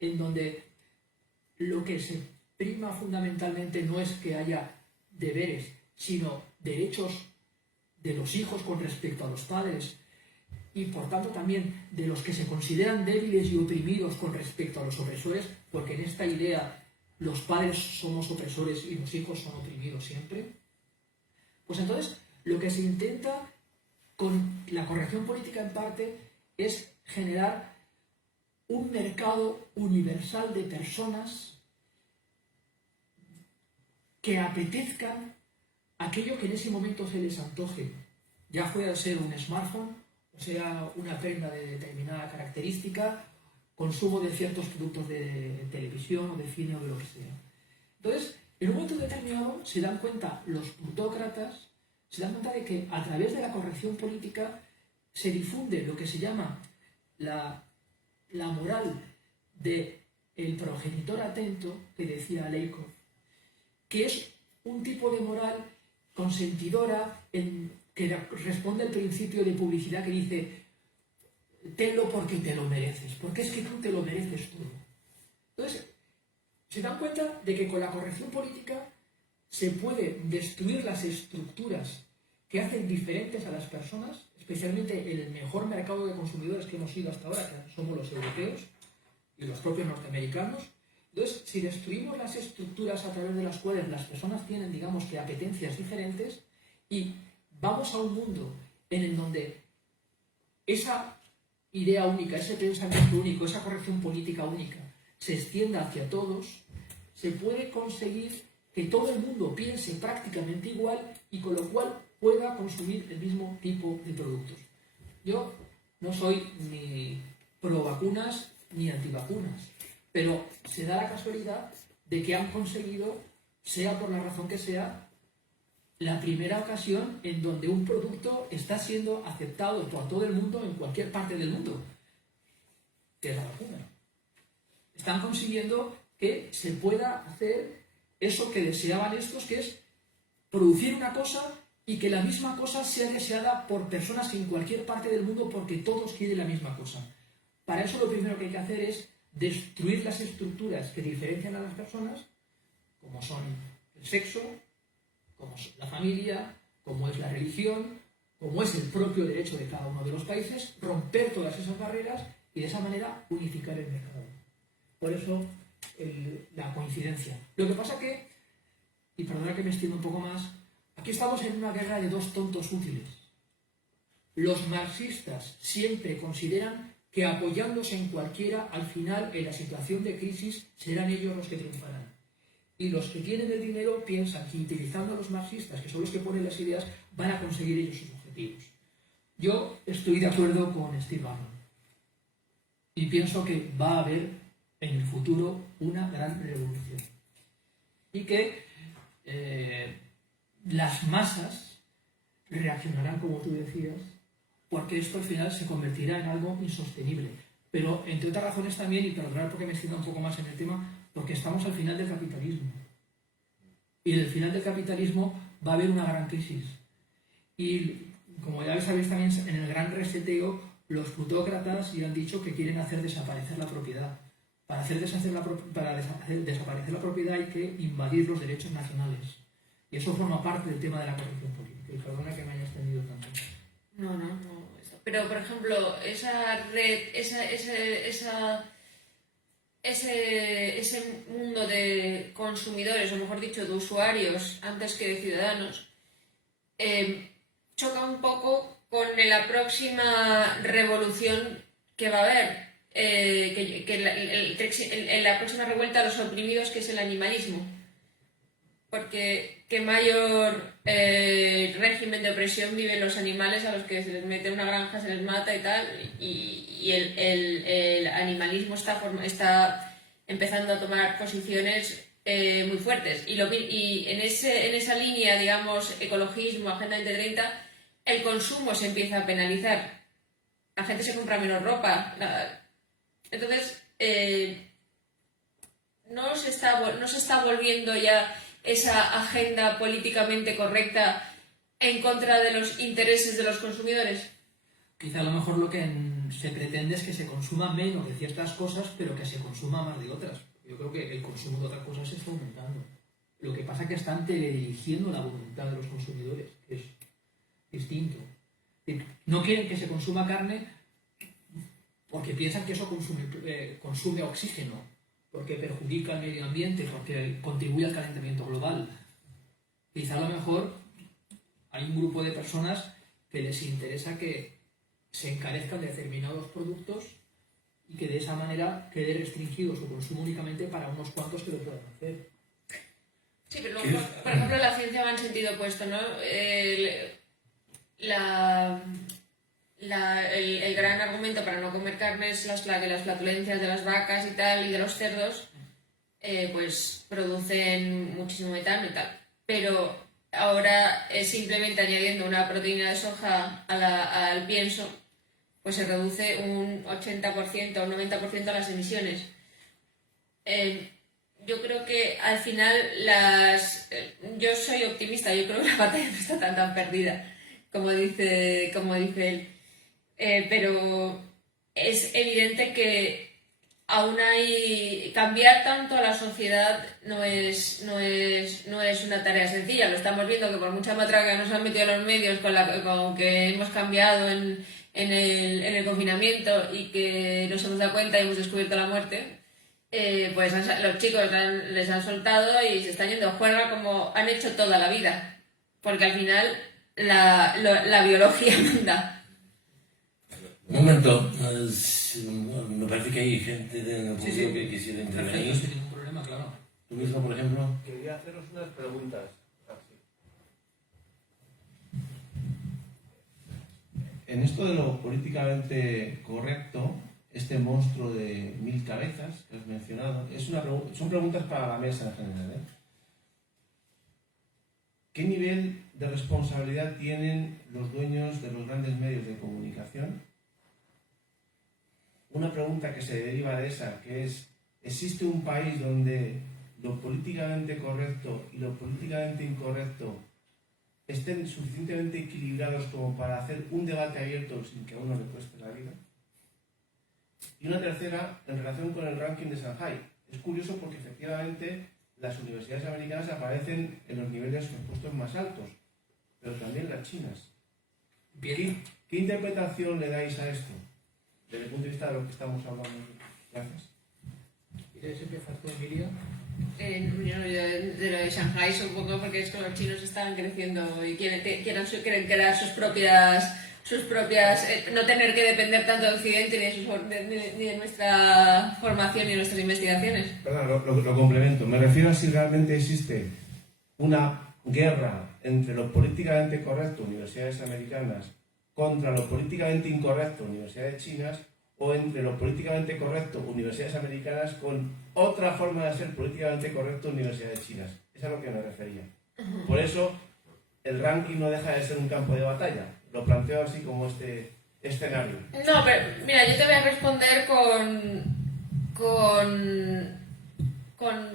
en donde lo que se prima fundamentalmente no es que haya deberes, sino derechos de los hijos con respecto a los padres, y por tanto también de los que se consideran débiles y oprimidos con respecto a los opresores, porque en esta idea los padres somos opresores y los hijos son oprimidos siempre. Pues entonces lo que se intenta con la corrección política en parte es generar un mercado universal de personas que apetezcan aquello que en ese momento se les antoje, ya fuera ser un smartphone, o sea una prenda de determinada característica, consumo de ciertos productos de televisión o de cine o de lo que sea. Entonces, en un momento determinado se dan cuenta los plutócratas, se dan cuenta de que a través de la corrección política se difunde lo que se llama la moral del progenitor atento, que decía Lakoff, que es un tipo de moral consentidora que responde al principio de publicidad que dice tenlo porque te lo mereces, porque es que tú te lo mereces todo. Entonces, se dan cuenta de que con la corrección política se puede destruir las estructuras que hacen diferentes a las personas, especialmente el mejor mercado de consumidores que hemos sido hasta ahora, que somos los europeos y los propios norteamericanos. Entonces, si destruimos las estructuras a través de las cuales las personas tienen, digamos que, apetencias diferentes, y vamos a un mundo en el donde esa idea única, ese pensamiento único, esa corrección política única se extienda hacia todos, se puede conseguir que todo el mundo piense prácticamente igual y con lo cual pueda consumir el mismo tipo de productos. Yo no soy ni pro vacunas ni antivacunas, pero se da la casualidad de que han conseguido, sea por la razón que sea, la primera ocasión en donde un producto está siendo aceptado por todo el mundo en cualquier parte del mundo, que es la vacuna. Están consiguiendo que se pueda hacer eso que deseaban estos, que es producir una cosa y que la misma cosa sea deseada por personas en cualquier parte del mundo porque todos quieren la misma cosa. Para eso lo primero que hay que hacer es destruir las estructuras que diferencian a las personas, como son el sexo, como es la familia, como es la religión, como es el propio derecho de cada uno de los países, romper todas esas barreras y de esa manera unificar el mercado. Por eso la coincidencia. Lo que pasa que, y perdona que me extienda un poco más, aquí estamos en una guerra de dos tontos útiles. Los marxistas siempre consideran que apoyándose en cualquiera, al final, en la situación de crisis, serán ellos los que triunfarán. Y los que tienen el dinero piensan que utilizando a los marxistas, que son los que ponen las ideas, van a conseguir ellos sus objetivos. Yo estoy de acuerdo con Steve Bannon. Y pienso que va a haber en el futuro una gran revolución. Y que las masas reaccionarán, como tú decías, porque esto al final se convertirá en algo insostenible. Pero, entre otras razones también, y perdonad porque me extiendo un poco más en el tema, porque estamos al final del capitalismo. Y en el final del capitalismo va a haber una gran crisis. Y, como ya sabéis también, en el gran reseteo, los plutócratas ya han dicho que quieren hacer desaparecer la propiedad. Para desaparecer la propiedad hay que invadir los derechos nacionales. Y eso forma parte del tema de la corrección política. Y perdona que me haya extendido tanto. No. Pero, por ejemplo, esa red, ese mundo de consumidores, o mejor dicho, de usuarios, antes que de ciudadanos, choca un poco con la próxima revolución que va a haber, en la próxima revuelta a los oprimidos, que es el animalismo. porque qué mayor régimen de opresión viven los animales a los que se les mete en una granja, se les mata y tal, y el animalismo está empezando a tomar posiciones muy fuertes. Y en esa línea, digamos, ecologismo, Agenda 2030, el consumo se empieza a penalizar. La gente se compra menos ropa. Entonces, no se está volviendo ya esa agenda políticamente correcta en contra de los intereses de los consumidores. Quizá a lo mejor lo que se pretende es que se consuma menos de ciertas cosas, pero que se consuma más de otras. Yo creo que el consumo de otras cosas se está aumentando. Lo que pasa es que están teledirigiendo la voluntad de los consumidores, que es distinto. No quieren que se consuma carne porque piensan que eso consume oxígeno, porque perjudica al medio ambiente, porque contribuye al calentamiento global. Quizá a lo mejor hay un grupo de personas que les interesa que se encarezcan determinados productos y que de esa manera quede restringido su consumo únicamente para unos cuantos que lo puedan hacer. Sí, pero luego, por ejemplo, la ciencia va en sentido opuesto, ¿no? El gran argumento para no comer carne es las flatulencias de las vacas y tal, y de los cerdos, pues producen muchísimo metano y tal. Pero ahora, simplemente añadiendo una proteína de soja al pienso, pues se reduce un 80% o un 90% las emisiones. Yo creo que al final yo soy optimista, yo creo que la batalla no está tan perdida como dice él. Pero es evidente que aún hay cambiar tanto a la sociedad no es una tarea sencilla. Lo estamos viendo que por mucha matraca que nos han metido los medios con que hemos cambiado en el confinamiento y que nos hemos dado cuenta y hemos descubierto la muerte, pues los chicos les han soltado y se están yendo a juerga como han hecho toda la vida, porque al final la biología manda. Un momento, me parece que hay gente del público Sí. que quisiera intervenir. Perfecto, sin ningún problema, claro. Tú mismo, por ejemplo. Quería haceros unas preguntas. En esto de lo políticamente correcto, este monstruo de 1000 cabezas que has mencionado, son preguntas para la mesa en general, ¿eh? ¿Qué nivel de responsabilidad tienen los dueños de los grandes medios de comunicación? Una pregunta que se deriva de esa, que es, ¿existe un país donde lo políticamente correcto y lo políticamente incorrecto estén suficientemente equilibrados como para hacer un debate abierto sin que a uno le cueste la vida? Y una tercera, en relación con el ranking de Shanghai. Es curioso porque efectivamente las universidades americanas aparecen en los niveles, los puestos más altos, pero también las chinas. ¿Qué interpretación le dais a esto? Desde el punto de vista de lo que estamos hablando. Gracias. ¿Quieres empezar tú, Emilia? Yo de lo de Shanghai supongo porque es que los chinos están creciendo y quieren crear sus propias no tener que depender tanto de Occidente ni de nuestra formación ni de nuestras investigaciones. Perdón, lo complemento. Me refiero a si realmente existe una guerra entre lo políticamente correcto, universidades americanas, contra lo políticamente incorrecto, universidades chinas, o entre lo políticamente correcto, universidades americanas, con otra forma de ser políticamente correcto, universidades chinas. Es a lo que me refería. Por eso, el ranking no deja de ser un campo de batalla. Lo planteo así como este escenario. No, pero mira, yo te voy a responder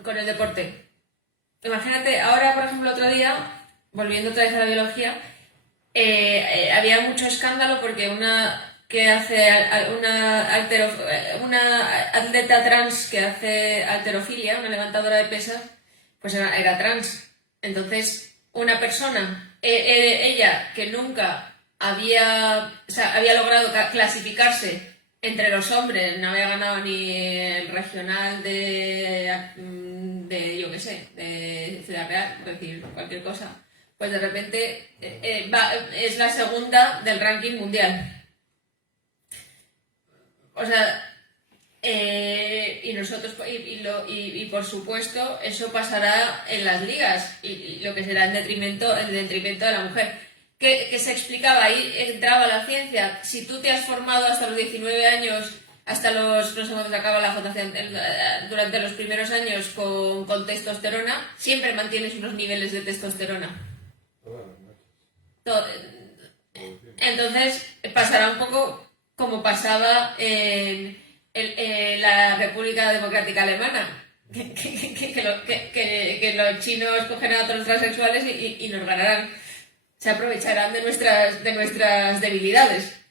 con el deporte. Imagínate, ahora, por ejemplo, otro día, volviendo otra vez a la biología, había mucho escándalo porque una atleta trans que hace halterofilia, una levantadora de pesas, pues era trans. Entonces, una persona, ella que nunca había logrado clasificarse entre los hombres, no había ganado ni el regional de yo qué sé, de Ciudad Real, es decir, cualquier cosa, pues de repente es la segunda del ranking mundial. O sea, Y nosotros, y por supuesto, eso pasará en las ligas, y lo que será en detrimento de la mujer. Que se explicaba, ahí entraba la ciencia. Si tú te has formado hasta los 19 años, hasta los, no sé cuándo se acaba la votación, durante los primeros años con testosterona, siempre mantienes unos niveles de testosterona. Entonces pasará un poco como pasaba en la República Democrática Alemana, que los chinos cogerán a otros transexuales y nos ganarán. Se aprovecharán de nuestras debilidades.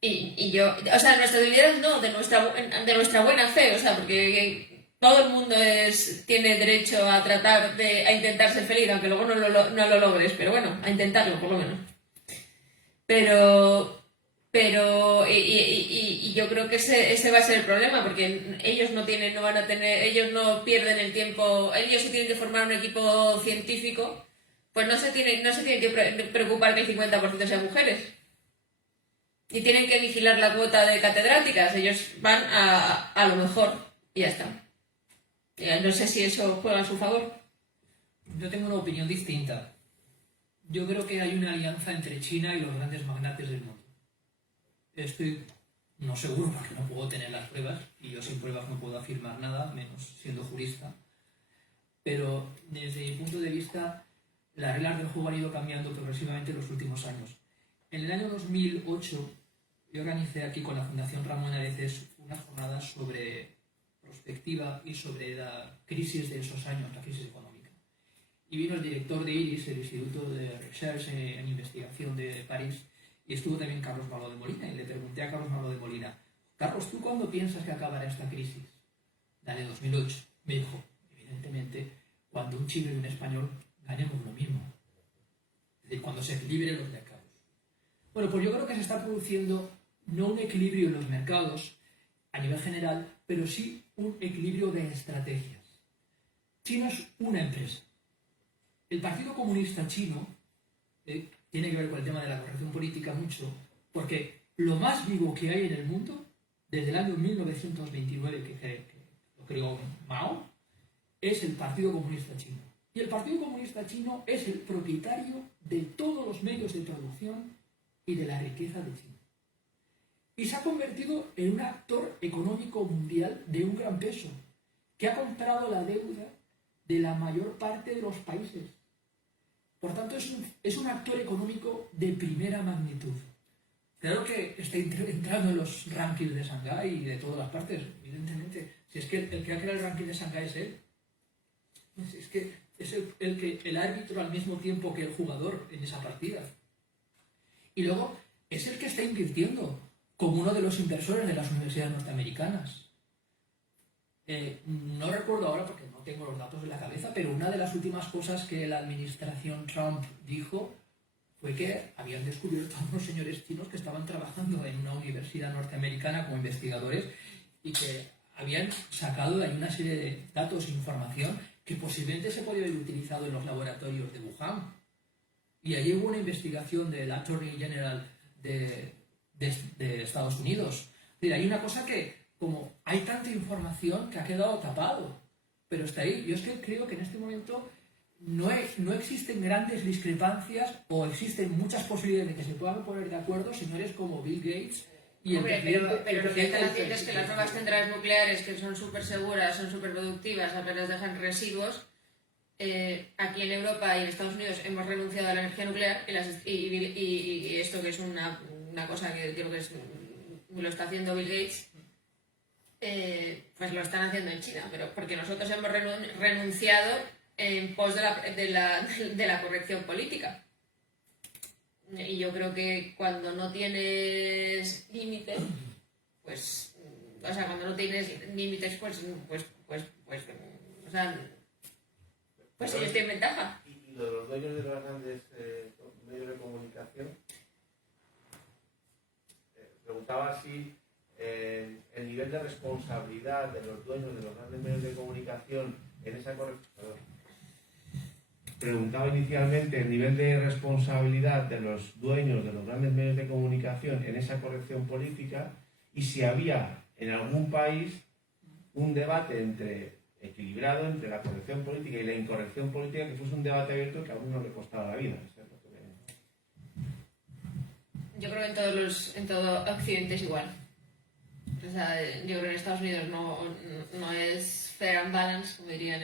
Y yo, o sea, nuestras debilidades no, de nuestra buena fe, o sea, porque todo el mundo tiene derecho a a intentar ser feliz, aunque luego no lo logres, pero bueno, a intentarlo por lo menos. Pero yo creo que ese va a ser el problema, porque ellos no pierden el tiempo, ellos sí tienen que formar un equipo científico, pues no se tienen que preocupar que el 50% sean mujeres. Y tienen que vigilar la cuota de catedráticas, ellos van a lo mejor y ya está. No sé si eso juega a su favor. Yo tengo una opinión distinta. Yo creo que hay una alianza entre China y los grandes magnates del mundo. Estoy no seguro porque no puedo tener las pruebas, y yo sin pruebas no puedo afirmar nada, menos siendo jurista. Pero desde mi punto de vista, las reglas del juego han ido cambiando progresivamente en los últimos años. En el año 2008, yo organicé aquí con la Fundación Ramón Areces unas jornadas sobre prospectiva y sobre la crisis de esos años, la crisis económica. Y vino el director de IRIS, el Instituto de Research en Investigación de París, y estuvo también Carlos Malo de Molina, y le pregunté a Carlos Malo de Molina: Carlos, ¿tú cuándo piensas que acabará esta crisis? Dale, 2008. Me dijo: evidentemente, cuando un chino y un español ganemos lo mismo. Es decir, cuando se equilibren los mercados. Bueno, pues yo creo que se está produciendo no un equilibrio en los mercados a nivel general, pero sí un equilibrio de estrategias. China es una empresa. El Partido Comunista Chino tiene que ver con el tema de la corrección política mucho, porque lo más vivo que hay en el mundo, desde el año 1929 que lo creó Mao, es el Partido Comunista Chino. Y el Partido Comunista Chino es el propietario de todos los medios de producción y de la riqueza de China. Y se ha convertido en un actor económico mundial de un gran peso, que ha comprado la deuda de la mayor parte de los países. Por tanto, es un actor económico de primera magnitud. Claro que está entrando en los rankings de Shanghái y de todas las partes, evidentemente. Si es que el que ha creado el ranking de Shanghái es él. Es que es el árbitro al mismo tiempo que el jugador en esa partida. Y luego es el que está invirtiendo como uno de los inversores de las universidades norteamericanas. No recuerdo ahora porque no tengo los datos en la cabeza, pero una de las últimas cosas que la administración Trump dijo fue que habían descubierto a unos señores chinos que estaban trabajando en una universidad norteamericana como investigadores y que habían sacado de ahí una serie de datos e información que posiblemente se podía haber utilizado en los laboratorios de Wuhan. Y allí hubo una investigación del Attorney General de Estados Unidos. Es decir, hay una cosa que, como hay tanta información, que ha quedado tapado, pero está ahí. Yo es que creo que en este momento no existen grandes discrepancias, o existen muchas posibilidades de que se puedan poner de acuerdo señores como Bill Gates y Hombre, pero lo que están haciendo es que las nuevas centrales nucleares, que son súper seguras, son súper productivas, apenas dejan residuos. Aquí en Europa y en Estados Unidos hemos renunciado a la energía nuclear y esto, que es una cosa que creo que lo está haciendo Bill Gates, pues lo están haciendo en China, pero porque nosotros hemos renunciado en pos de la corrección política. Y yo creo que cuando no tienes límites, pues, o sea, cuando no tienes límites, pues ellos tienen ventaja. Y lo de los dueños de los grandes medios de comunicación, preguntaba si el nivel de responsabilidad de los dueños de los grandes medios de comunicación en esa corrección. Preguntaba inicialmente el nivel de responsabilidad de los dueños de los grandes medios de comunicación en esa corrección política y si había en algún país un debate equilibrado entre la corrección política y la incorrección política, que fuese un debate abierto que a uno le costaba la vida. Yo creo que en todo Occidente es igual. O sea, yo creo que en Estados Unidos no es fair and balance, como dirían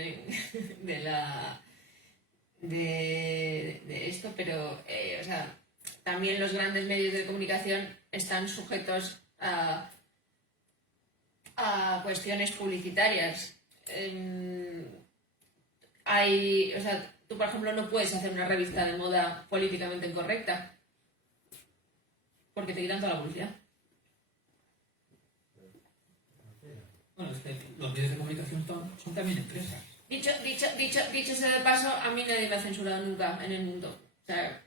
de esto, pero o sea, también los grandes medios de comunicación están sujetos a cuestiones publicitarias. O sea, tú, por ejemplo, no puedes hacer una revista de moda políticamente incorrecta porque te quitan toda la publicidad. Bueno, es que los medios de comunicación son también empresas. Dicho sea de paso, a mí nadie me ha censurado nunca en el mundo. O sea,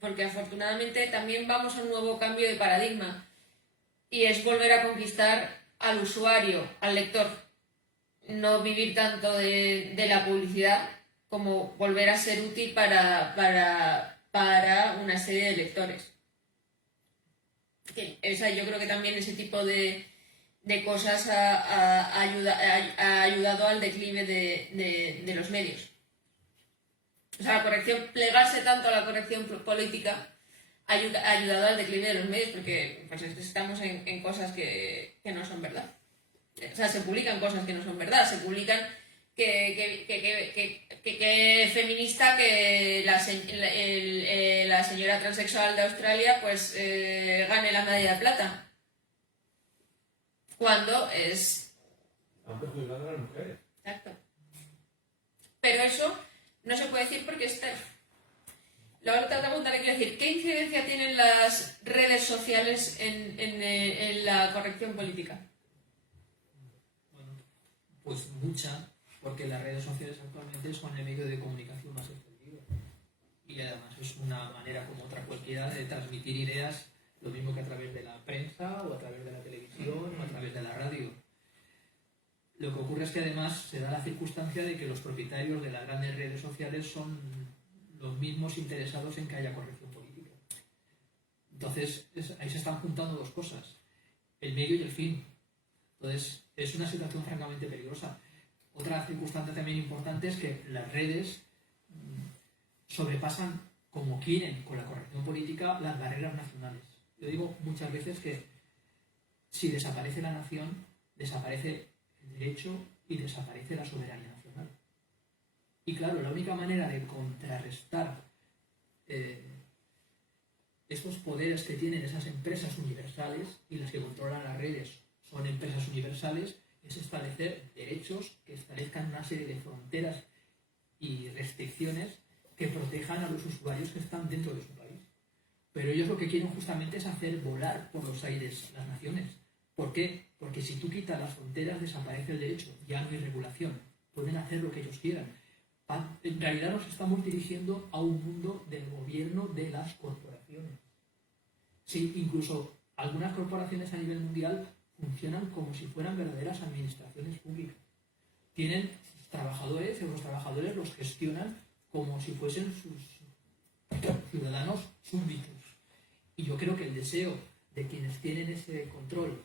porque afortunadamente también vamos a un nuevo cambio de paradigma y es volver a conquistar al usuario, al lector. No vivir tanto de la publicidad como volver a ser útil para una serie de lectores. Yo creo que también ese tipo de cosas ha ayudado al declive de los medios. O sea, plegarse tanto a la corrección política ha ayudado al declive de los medios porque pues, estamos en cosas que no son verdad. O sea, se publican cosas que no son verdad, se publican que feminista que la señora transexual de Australia pues gane la medalla de plata. Cuando es... Han perjudicado a las mujeres. Exacto. Pero eso no se puede decir porque está... La otra pregunta que quiero decir, ¿qué incidencia tienen las redes sociales en la corrección política? Bueno, pues mucha, porque las redes sociales actualmente son el medio de comunicación más extendido. Y además es una manera como otra cualquiera de transmitir ideas, lo mismo que a través de la prensa o a través de la televisión o a través de la radio. Lo que ocurre es que además se da la circunstancia de que los propietarios de las grandes redes sociales son los mismos interesados en que haya corrección política. Entonces ahí se están juntando dos cosas, el medio y el fin. Entonces es una situación francamente peligrosa. Otra circunstancia también importante es que las redes sobrepasan como quieren con la corrección política las barreras nacionales. Yo digo muchas veces que si desaparece la nación, desaparece el derecho y desaparece la soberanía nacional. Y claro, la única manera de contrarrestar estos poderes que tienen esas empresas universales, y las que controlan las redes son empresas universales, es establecer derechos que establezcan una serie de fronteras y restricciones que protejan a los usuarios que están dentro de su país. Pero ellos lo que quieren justamente es hacer volar por los aires las naciones. ¿Por qué? Porque si tú quitas las fronteras desaparece el derecho, ya no hay regulación, pueden hacer lo que ellos quieran. En realidad nos estamos dirigiendo a un mundo del gobierno de las corporaciones. Sí, incluso algunas corporaciones a nivel mundial funcionan como si fueran verdaderas administraciones públicas. Tienen trabajadores, los trabajadores los gestionan como si fuesen sus ciudadanos súbditos. Y yo creo que el deseo de quienes tienen ese control,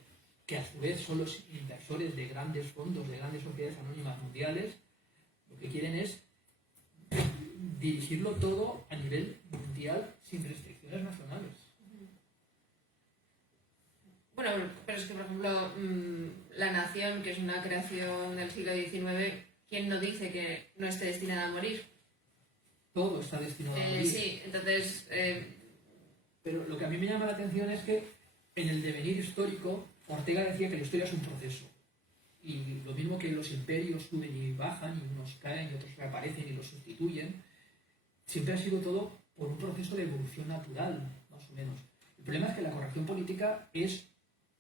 que a su vez son los inversores de grandes fondos, de grandes sociedades anónimas mundiales, lo que quieren es dirigirlo todo a nivel mundial sin restricciones nacionales. Bueno, pero es que, por ejemplo, La Nación, que es una creación del siglo XIX, ¿quién no dice que no esté destinada a morir? Todo está destinado a morir. Sí, entonces... Pero lo que a mí me llama la atención es que en el devenir histórico, Ortega decía que la historia es un proceso. Y lo mismo que los imperios suben y bajan, y unos caen y otros reaparecen y los sustituyen, siempre ha sido todo por un proceso de evolución natural, más o menos. El problema es que la corrección política es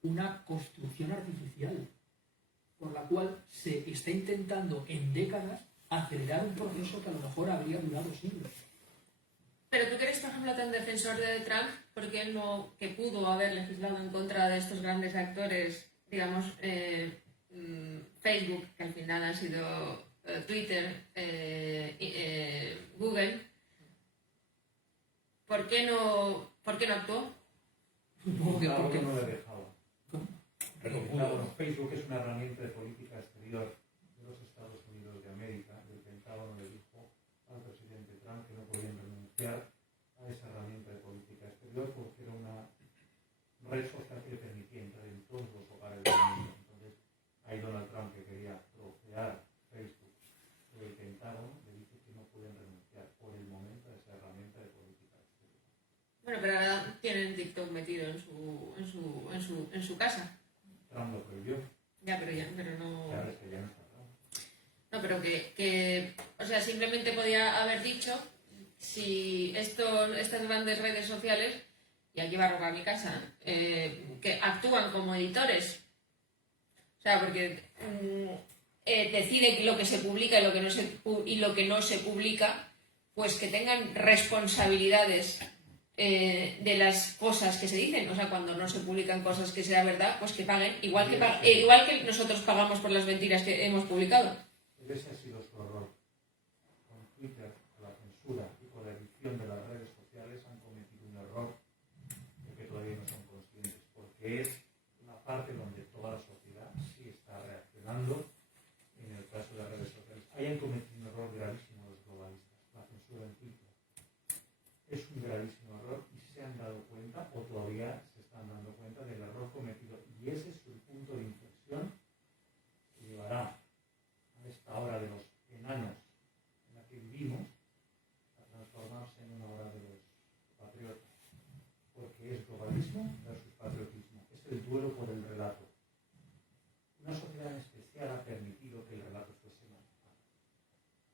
una construcción artificial, por la cual se está intentando en décadas acelerar un proceso que a lo mejor habría durado siglos. Pero tú que eres, por ejemplo, tan defensor de Trump, ¿por qué no, que pudo haber legislado en contra de estos grandes actores, digamos, Facebook, que al final han sido Twitter, Google, ¿por qué no actuó? Supongo que Algo porque no le dejaba. Facebook es una herramienta de política exterior de los Estados Unidos de América. El Pentágono le dijo al presidente Trump que no podían renunciar a esa herramienta de política exterior porque era una red social que le permitía entrar en todos los hogares del mundo. Entonces, ahí Donald Trump, que quería trocear Facebook, pero el Pentágono le dice que no pueden renunciar por el momento a esa herramienta de política exterior. Bueno, pero ahora tienen TikTok metido en su casa. Trump lo prohibió. Ya, pero no... Claro, es que ya no está Trump. No, pero o sea, simplemente podía haber dicho si estas grandes redes sociales, y aquí va a robar mi casa, que actúan como editores. O sea, porque deciden lo que se publica y lo que no se publica, pues que tengan responsabilidades de las cosas que se dicen. O sea, cuando no se publican cosas que sea verdad, pues que paguen, igual que nosotros pagamos por las mentiras que hemos publicado. Ese ha sido su error. Con Twitter, con la censura y con la edición de las redes sociales han cometido un error de que todavía no son conscientes, porque es la parte donde toda la sociedad sí está reaccionando. En el caso de las redes sociales, hayan cometido un error gravísimo los globalistas, la censura en Twitter. Es un gravísimo error y se han dado cuenta, o todavía se están dando cuenta del error cometido. Y ese es el punto de inflexión que llevará a esta hora de los enanos en la que vivimos a transformarse en una hora de los patriotas. Porque es globalismo versus patriotismo. Es el duelo por el relato. Una sociedad en especial ha permitido que el relato fuese manejado.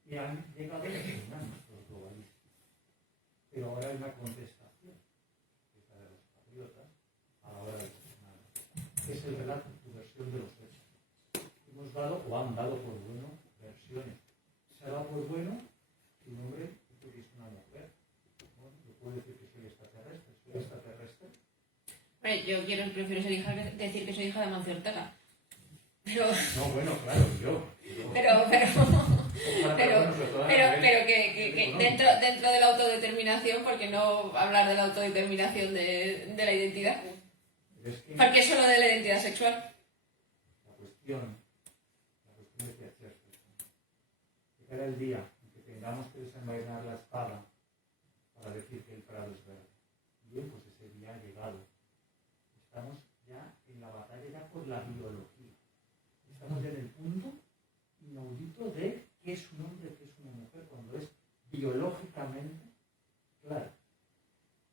Y han llegado a enanos los globalistas. Pero ahora hay una contestación, que es la de los patriotas, a la hora de los enanos. Es el relato, tu versión de los hechos. Hemos dado, o han dado por bueno, versiones. Se ha dado por bueno que un hombre dice que es una mujer. ¿No? Yo puedo decir que soy extraterrestre. Bueno, yo prefiero decir que soy hija de Mancio Ortega. Pero... No, bueno, claro, yo. Pero que dentro de la autodeterminación, porque no hablar de la autodeterminación de la identidad, porque es solo de la identidad sexual. La cuestión es que llegará el día en que tengamos que desenvainar la espada para decir que el prado es verde. Bien, pues ese día ha llegado. Estamos ya en la batalla ya por la biología. Estamos ya en el punto inaudito de qué es un hombre, qué es una mujer, cuando es biológicamente claro.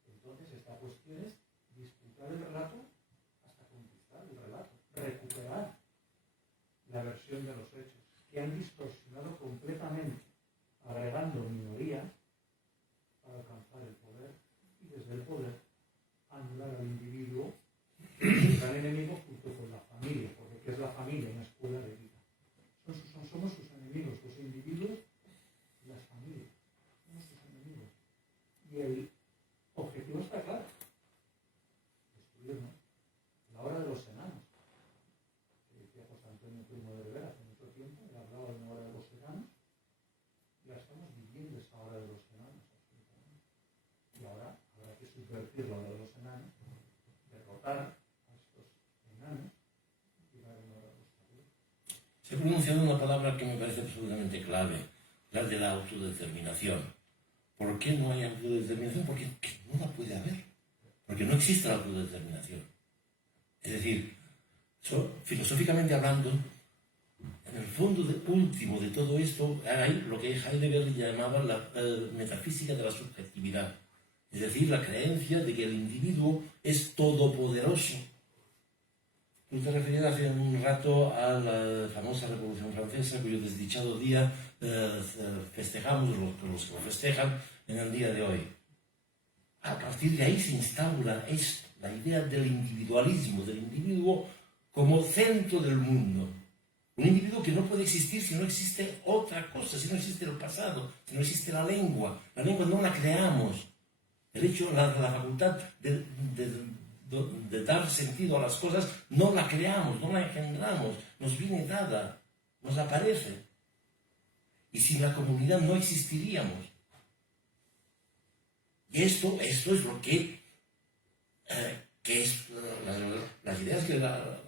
Entonces, esta cuestión es disputar el relato hasta conquistar el relato, recuperar la versión de los hechos, que han distorsionado completamente, agregando minorías para alcanzar el poder y desde el poder anular al individuo, el gran enemigo junto con la familia, porque ¿qué es la familia? Una escuela de vida. Somos sus enemigos, los individuos y las familias. Somos sus enemigos. Y el objetivo está claro. Destruirnos. La hora de los enanos. Que decía José Antonio Primo de Rivera hace mucho tiempo, él hablaba de una hora de los enanos. Y la estamos viviendo esa hora de los enanos. Y ahora habrá que subvertir la hora de los enanos, derrotar a estos enanos y dar una hora de los enanos. Se ha pronunciado una palabra que me parece absolutamente clave, la de la autodeterminación. ¿Por qué no hay autodeterminación? Porque no la puede haber. Porque no existe la autodeterminación. Es decir, filosóficamente hablando, en el fondo último de todo esto hay lo que Heidegger llamaba la metafísica de la subjetividad. Es decir, la creencia de que el individuo es todopoderoso. Tú te referías hace un rato a la famosa Revolución Francesa, cuyo desdichado día festejamos los que lo festejan en el día de hoy. A partir de ahí se instaura la idea del individualismo, del individuo como centro del mundo. Un individuo que no puede existir si no existe otra cosa, si no existe el pasado, si no existe la lengua. La lengua no la creamos. El hecho, la facultad de dar sentido a las cosas, no la creamos, no la engendramos, nos viene dada, nos aparece. Y sin la comunidad no existiríamos. Y esto es lo que que es las ideas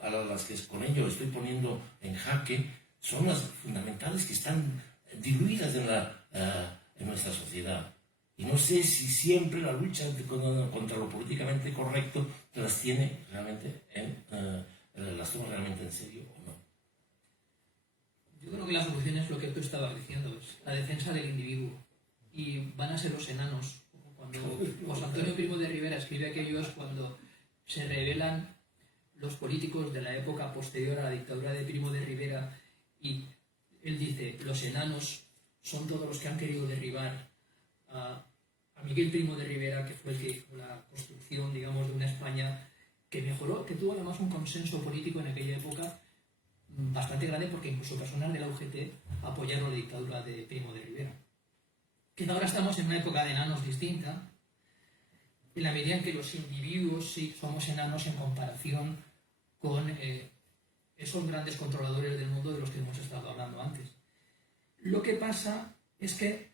a las que con ello estoy poniendo en jaque son las fundamentales que están diluidas en nuestra sociedad. Y no sé si siempre la lucha contra lo políticamente correcto las tiene realmente las toma realmente en serio o no. Yo creo que la solución es lo que tú estabas diciendo, es la defensa del individuo. Y van a ser los enanos. Cuando José Antonio Primo de Rivera escribe aquellos cuando se revelan los políticos de la época posterior a la dictadura de Primo de Rivera, y él dice, los enanos son todos los que han querido derribar a Miguel Primo de Rivera, que fue el que hizo la construcción, digamos, de una España que mejoró, que tuvo además un consenso político en aquella época bastante grande, porque incluso personas de la UGT apoyaron la dictadura de Primo de Rivera. Que ahora estamos en una época de enanos distinta, en la medida en que los individuos sí somos enanos en comparación con esos grandes controladores del mundo de los que hemos estado hablando antes. Lo que pasa es que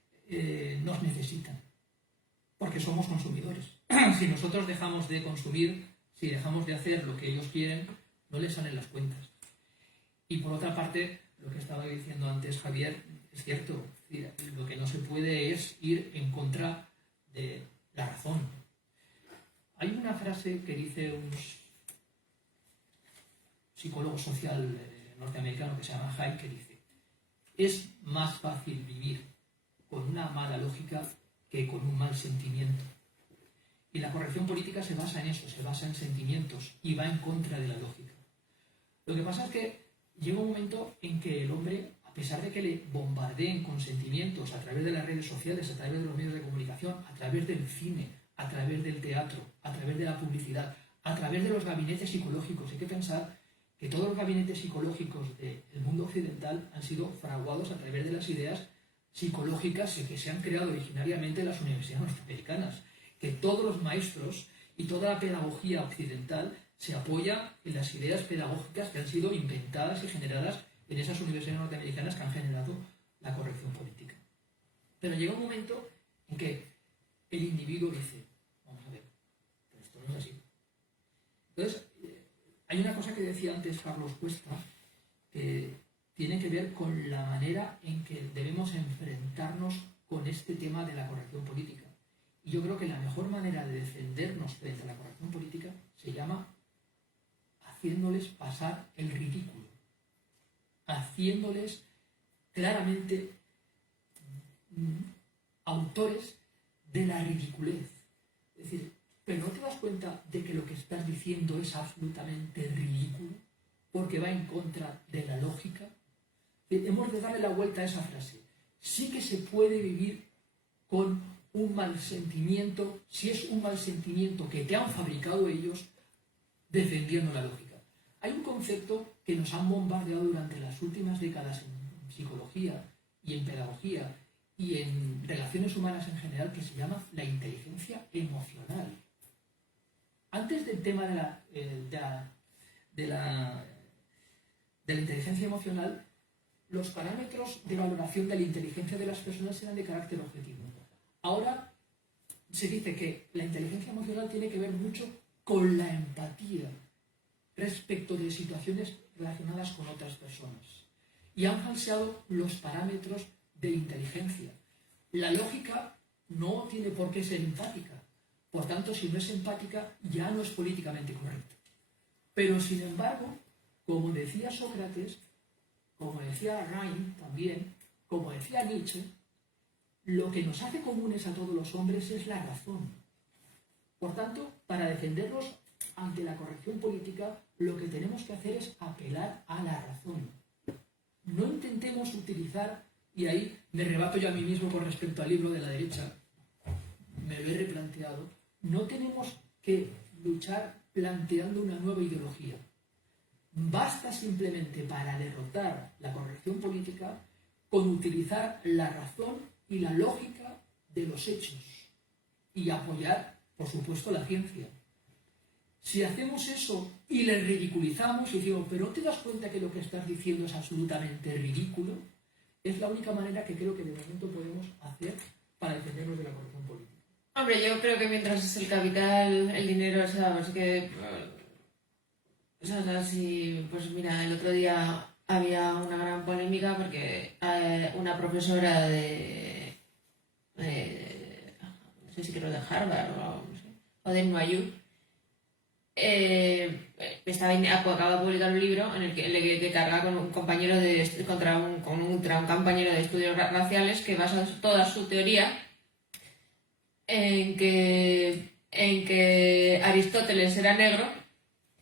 nos necesitan, porque somos consumidores. Si nosotros dejamos de consumir, si dejamos de hacer lo que ellos quieren, no les salen las cuentas. Y por otra parte, lo que estaba diciendo antes Javier, es cierto, lo que no se puede es ir en contra de la razón. Hay una frase que dice un psicólogo social norteamericano que se llama Hayek, que dice: es más fácil vivir con una mala lógica que con un mal sentimiento. Y la corrección política se basa en eso, se basa en sentimientos y va en contra de la lógica. Lo que pasa es que llega un momento en que el hombre, a pesar de que le bombardeen con sentimientos a través de las redes sociales, a través de los medios de comunicación, a través del cine, a través del teatro, a través de la publicidad, a través de los gabinetes psicológicos, hay que pensar que todos los gabinetes psicológicos del mundo occidental han sido fraguados a través de las ideas psicológicas que se han creado originariamente en las universidades norteamericanas, que todos los maestros y toda la pedagogía occidental se apoya en las ideas pedagógicas que han sido inventadas y generadas en esas universidades norteamericanas que han generado la corrección política. Pero llega un momento en que el individuo dice, vamos a ver, pero esto no es así. Entonces, hay una cosa que decía antes Carlos Cuesta, que tiene que ver con la manera en que debemos enfrentarnos con este tema de la corrección política. Y yo creo que la mejor manera de defendernos frente a la corrección política se llama haciéndoles pasar el ridículo, haciéndoles claramente autores de la ridiculez. Es decir, pero ¿no te das cuenta de que lo que estás diciendo es absolutamente ridículo? Porque va en contra de la lógica. Hemos de darle la vuelta a esa frase. Sí que se puede vivir con un mal sentimiento, si es un mal sentimiento que te han fabricado ellos, defendiendo la lógica. Hay un concepto que nos han bombardeado durante las últimas décadas en psicología y en pedagogía y en relaciones humanas en general, que se llama la inteligencia emocional. Antes del tema de la inteligencia emocional, los parámetros de valoración de la inteligencia de las personas eran de carácter objetivo. Ahora se dice que la inteligencia emocional tiene que ver mucho con la empatía respecto de situaciones relacionadas con otras personas. Y han falseado los parámetros de inteligencia. La lógica no tiene por qué ser empática. Por tanto, si no es empática, ya no es políticamente correcto. Pero, sin embargo, como decía Sócrates, como decía Rein también, como decía Nietzsche, lo que nos hace comunes a todos los hombres es la razón. Por tanto, para defendernos ante la corrección política, lo que tenemos que hacer es apelar a la razón. No intentemos utilizar, y ahí me rebato yo a mí mismo con respecto al libro de la derecha, me lo he replanteado, no tenemos que luchar planteando una nueva ideología. Basta simplemente para derrotar la corrección política con utilizar la razón y la lógica de los hechos y apoyar, por supuesto, la ciencia. Si hacemos eso y le ridiculizamos y decimos, pero ¿no te das cuenta que lo que estás diciendo es absolutamente ridículo? Es la única manera que creo que de momento podemos hacer para defendernos de la corrección política. Hombre, yo creo que mientras es el capital, el dinero, sabes que... O sea, si, pues mira, el otro día había una gran polémica porque una profesora no sé si creo de Harvard o, no sé, o de NYU, acaba de publicar un libro en el que carga con un compañero contra un compañero de estudios raciales que basa toda su teoría en que Aristóteles era negro,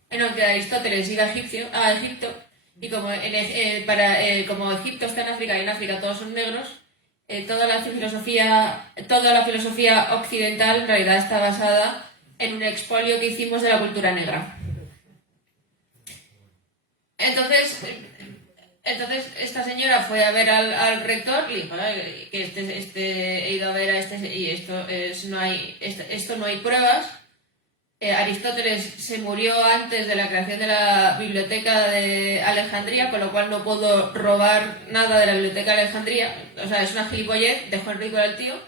en que Aristóteles iba a Egipto y como Egipto está en África y en África todos son negros, toda la filosofía occidental en realidad está basada en un expolio que hicimos de la cultura negra. Entonces esta señora fue a ver al rector y dijo que he ido a ver a y esto no hay pruebas. Aristóteles se murió antes de la creación de la biblioteca de Alejandría, con lo cual no puedo robar nada de la biblioteca de Alejandría. O sea, es una gilipollez, dejó en rico al tío.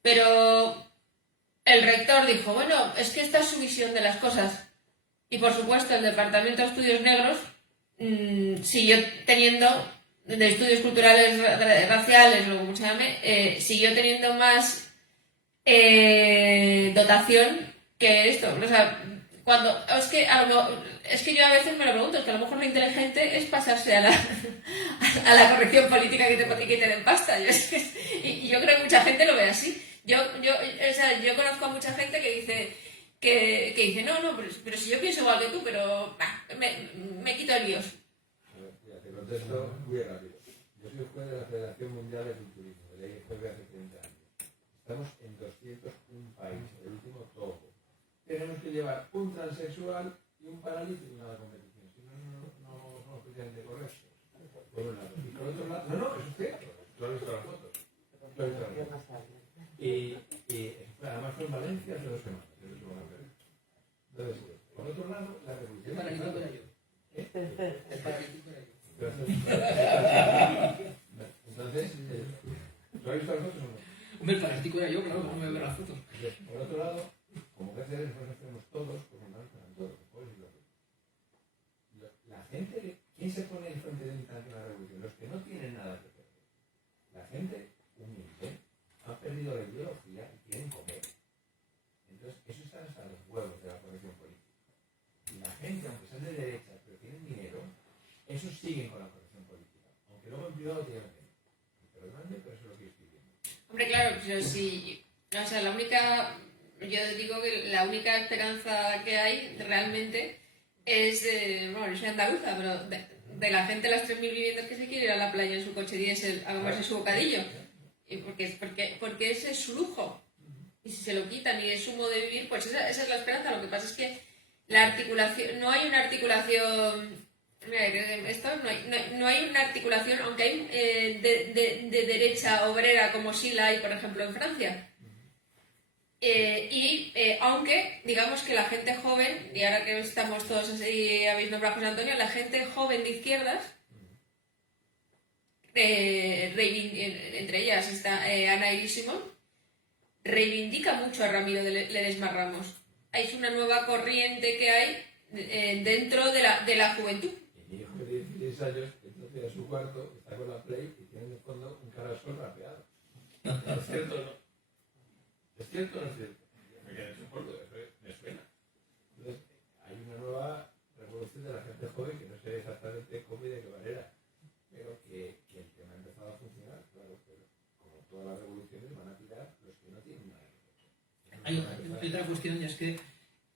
Pero el rector dijo, bueno, es que esta es su visión de las cosas. Y por supuesto el Departamento de Estudios Negros siguió teniendo, de estudios culturales raciales o como se llame, siguió teniendo más dotación que esto. O sea, es que yo a veces me lo pregunto, es que a lo mejor lo inteligente es pasarse a la corrección política que te den pasta. Y yo creo que mucha gente lo ve así. Yo conozco a mucha gente que dice no, pero si yo pienso igual que tú, pero me quito líos. A ver, mira, te contesto muy rápido. Yo soy juez de la Federación Mundial de Culturismo, de la IFB hace 30 años. Estamos en 201 países, el último topo. Tenemos que llevar un transexual y un paralítico a la competición, si no somos precisamente correctos. Por un lado. Y por otro lado, no, eso es cierto. Tú has visto las fotos. Y además fue en Valencia hace 2 semanas. Entonces, por otro lado, la revolución... El paralítico era yo. El paralítico era yo. Entonces, ¿tú has visto las fotos o no? Hombre, el paralítico era yo, claro, no me veo las fotos. Por otro lado, como que hacer nosotros hacemos todos, pues no dan todos, la gente, ¿quién se pone en frente de una internacional revolución? Los que no tienen nada que perder. La gente humilde ha perdido la ideología y quieren comer. Entonces, eso está hasta los huevos de la corrección política. Y la gente, aunque sean de derecha, pero tienen dinero, esos siguen con la corrección política. Aunque luego en privado tienen dinero. Perdóname, pero eso es lo que estoy viendo. Hombre, claro, pero si... O sea, yo digo que la única esperanza que hay realmente es bueno, yo soy andaluza, pero de la gente de las 3.000 viviendas que se quiere ir a la playa en su coche diésel a comerse su bocadillo. Y porque ese es su lujo. Y si se lo quitan y es su modo de vivir, pues esa es la esperanza. Lo que pasa es que la articulación, no hay una articulación... Mira, no hay una articulación, aunque hay de derecha obrera como sí la hay, por ejemplo, en Francia. Aunque, digamos que la gente joven, y ahora que estamos todos así, habéis nombrado a José Antonio, la gente joven de izquierdas, entre ellas está Ana Iris Simón, reivindica mucho a Ramiro Ledesma Ramos. Es una nueva corriente que hay dentro de la juventud. Mi hijo de 16 años, entonces a su cuarto, está con la Play y tiene de fondo un carasol rapeado. ¿Es cierto o no? ¿Es cierto o no es cierto? Me quedé sin polvo, me suena. Entonces, hay una nueva revolución de la gente joven que no sé exactamente cómo y de qué manera, pero que el tema ha empezado a funcionar, claro, pero como todas las revoluciones van a tirar los que no tienen nada que hacer. Hay otra cuestión, y es que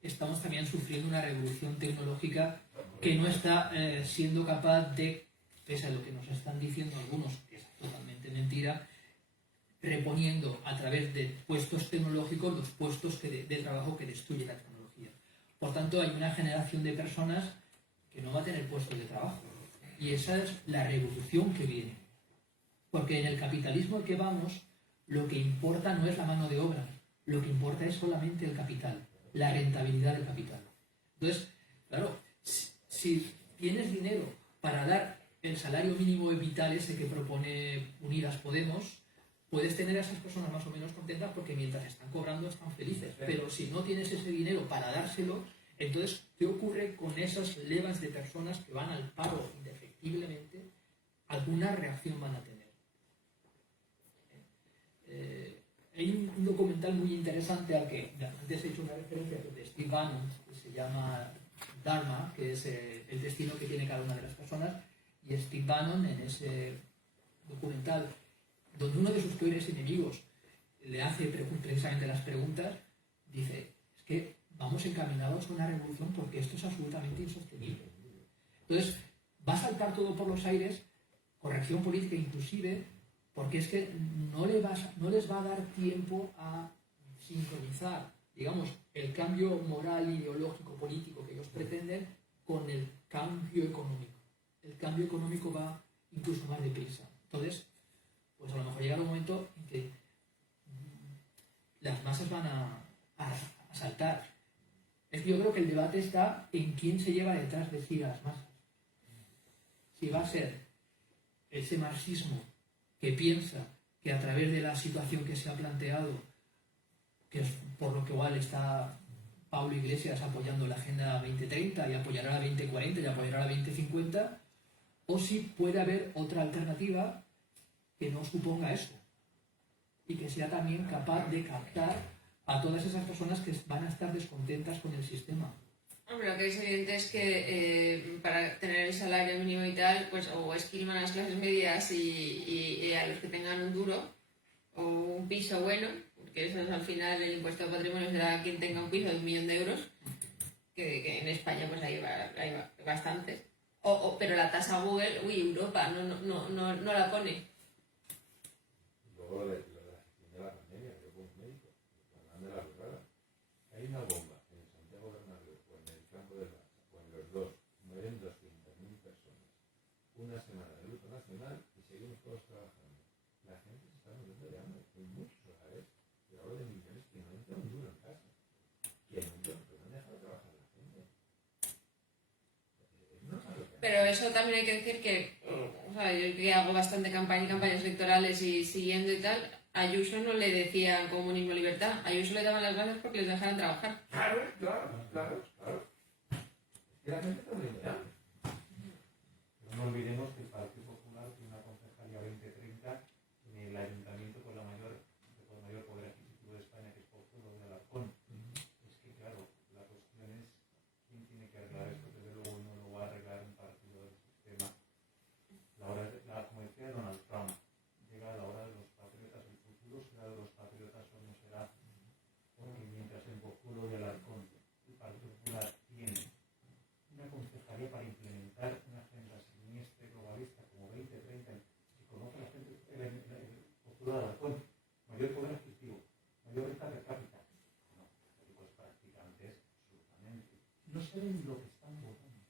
estamos también sufriendo una revolución tecnológica que no está siendo capaz de, pese a lo que nos están diciendo algunos, que es totalmente mentira, reponiendo a través de puestos tecnológicos los puestos de trabajo que destruye la tecnología. Por tanto, hay una generación de personas que no va a tener puestos de trabajo. Y esa es la revolución que viene. Porque en el capitalismo al que vamos, lo que importa no es la mano de obra, lo que importa es solamente el capital, la rentabilidad del capital. Entonces, claro, si tienes dinero para dar el salario mínimo vital ese que propone Unidas Podemos, puedes tener a esas personas más o menos contentas porque mientras están cobrando están felices. Pero si no tienes ese dinero para dárselo, entonces, ¿qué ocurre con esas levas de personas que van al paro indefectiblemente? Alguna reacción van a tener. Hay un documental muy interesante al que antes he hecho una referencia de Steve Bannon, que se llama Dharma, que es el destino que tiene cada una de las personas, y Steve Bannon en ese documental, donde uno de sus peores enemigos le hace precisamente las preguntas, dice, es que vamos encaminados a una revolución porque esto es absolutamente insostenible. Entonces, va a saltar todo por los aires, corrección política inclusive, porque es que no les va a dar tiempo a sincronizar, digamos, el cambio moral, ideológico, político que ellos pretenden con el cambio económico. El cambio económico va incluso más deprisa. Entonces, pues a lo mejor llegará un momento en que las masas van a saltar. Es que yo creo que el debate está en quién se lleva detrás de sí a las masas. Si va a ser ese marxismo que piensa que a través de la situación que se ha planteado, que es por lo que igual está Pablo Iglesias apoyando la Agenda 2030 y apoyará la 2040 y apoyará la 2050, o si puede haber otra alternativa que no suponga eso y que sea también capaz de captar a todas esas personas que van a estar descontentas con el sistema. Hombre, lo que es evidente es que para tener el salario mínimo y tal, pues o esquilman a las clases medias y a los que tengan un duro o un piso bueno, porque eso es al final el impuesto de patrimonio será quien tenga un piso de 1 millón de euros, que en España pues hay bastantes. Pero la tasa Google, Europa no la pone. Luego de la gestión de la pandemia, yo como médico, hablando de la rural, hay una bomba en Santiago Bernabéu o en el campo de Barça, o en los dos, mueren 200.000 personas. Una semana de luto nacional y seguimos todos trabajando. La gente se está muriendo de hambre en muchos hogares. Yo hablo de millones que no entran un duro en casa. Que no entran, pero no han dejado de trabajar la gente. Pero eso también hay que decir que, o sea, yo que hago bastante campañas electorales y siguiendo y tal, a Ayuso no le decían comunismo libertad, a Ayuso le daban las gracias porque les dejaran trabajar. Claro. Y la gente está muriendo de hambre. No olvidemos que el Partido Popular tiene una concejalía 2030 en el ayuntamiento con el mayor poder adquisitivo de España, que es Pozuelo de Alarcón. Es que, claro, la cuestión es quién tiene que arreglar esto, que desde luego no lo va a arreglar un partido del sistema. Como decía Donald Trump, llega la hora de los patriotas, el futuro será de los patriotas o no será, porque mientras en Pozuelo de Alarcón el Partido Popular tiene una concejalía para implementar una agenda siniestra y globalista como 2030, y conoce a la gente el Pozuelo de Alarcón, mayor poder adquisitivo, mayor renta per cápita. No, los practicantes, absolutamente, no saben lo que están votando.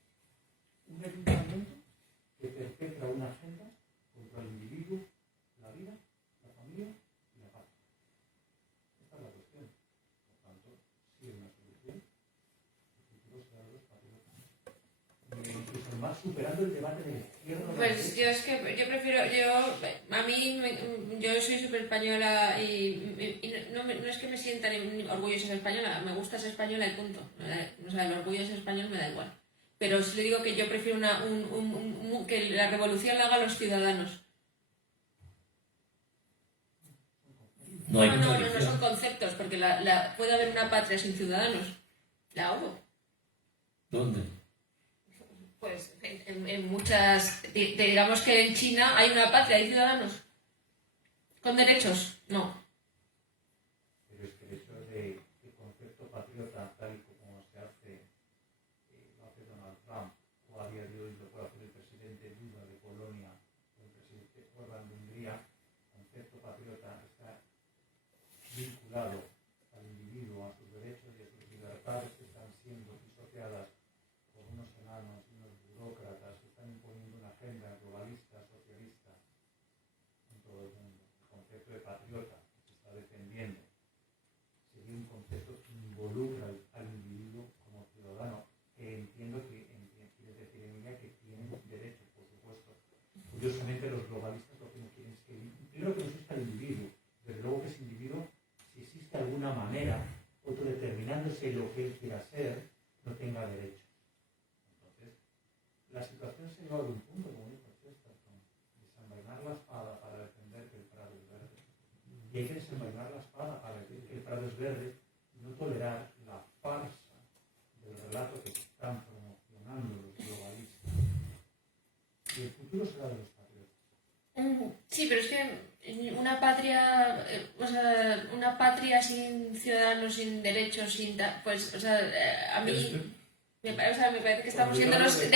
Un ayuntamiento que perpetra una agenda contra el individuo, la vida, la familia y la paz. Esta es la cuestión. Por tanto, si hay una solución, el futuro será de los patriotas. Incluso más superando el debate de la izquierda. Pues yo es que yo prefiero, yo soy súper española y no es que me sienta ni orgullosa de ser española, me gusta ser española y punto. O sea, el orgullo de ser español me da igual. Pero sí le digo que yo prefiero que la revolución la hagan los ciudadanos. No hay No contradicción. son conceptos, porque puede haber una patria sin ciudadanos. La hubo. ¿Dónde? Pues en muchas... Digamos que en China hay una patria, hay ciudadanos. ¿Con derechos? No. Pero es que el hecho de que el concepto patriota, tal y como se hace, lo hace Donald Trump, o a día de hoy lo puede hacer el presidente Duda de Polonia, o el presidente Orbán de Hungría, el concepto patriota está vinculado al individuo, a sus derechos y a sus libertades que están siendo pisoteadas por unos enanos y unos burócratas que están imponiendo una agenda globalista, socialista en todo el mundo. El concepto de patriota fuese lo que él quiera ser, no tenga derechos. Entonces, la situación se lleva de un punto, como dijo Chesterton, desenvainar la espada para defender que el prado es verde. Y hay que desenvainar la espada para decir que el prado es verde y no tolerar la farsa del relato que están promocionando los globalistas. Y el futuro será de los patriotas. Sí, pero es que una patria, una patria sin ciudadanos, sin derechos, pues, a mí me parece que estamos yéndonos del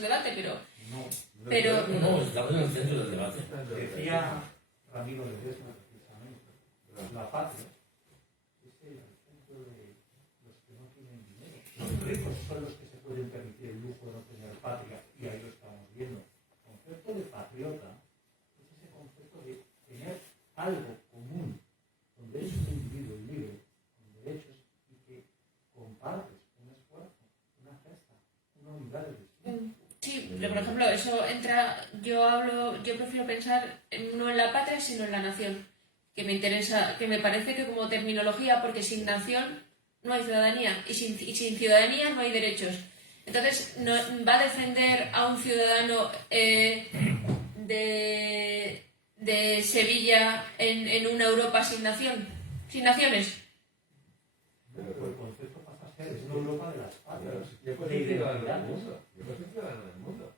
debate, pero No, estamos en el centro del debate. Decía Ramiro Ledesma precisamente, la patria es el centro de los que no tienen dinero. Los ricos son los que se pueden permitir el lujo de no tener patria, y ahí lo estamos viendo. El concepto de patriota es ese concepto de tener algo común, donde eres un individuo libre, con derechos, y que compartes un esfuerzo, una gesta, una unidad de destino. sí, pero por ejemplo, eso entra, yo prefiero pensar no en la patria, sino en la nación, que me interesa, que me parece que como terminología, porque sin nación no hay ciudadanía, y sin ciudadanía no hay derechos. Entonces, no, ¿va a defender a un ciudadano de Sevilla en una Europa sin nación, sin naciones? Pero el concepto pasa a ser, es una Europa de las patrias. Yo soy ciudadano del mundo. Yo soy ciudadano del mundo.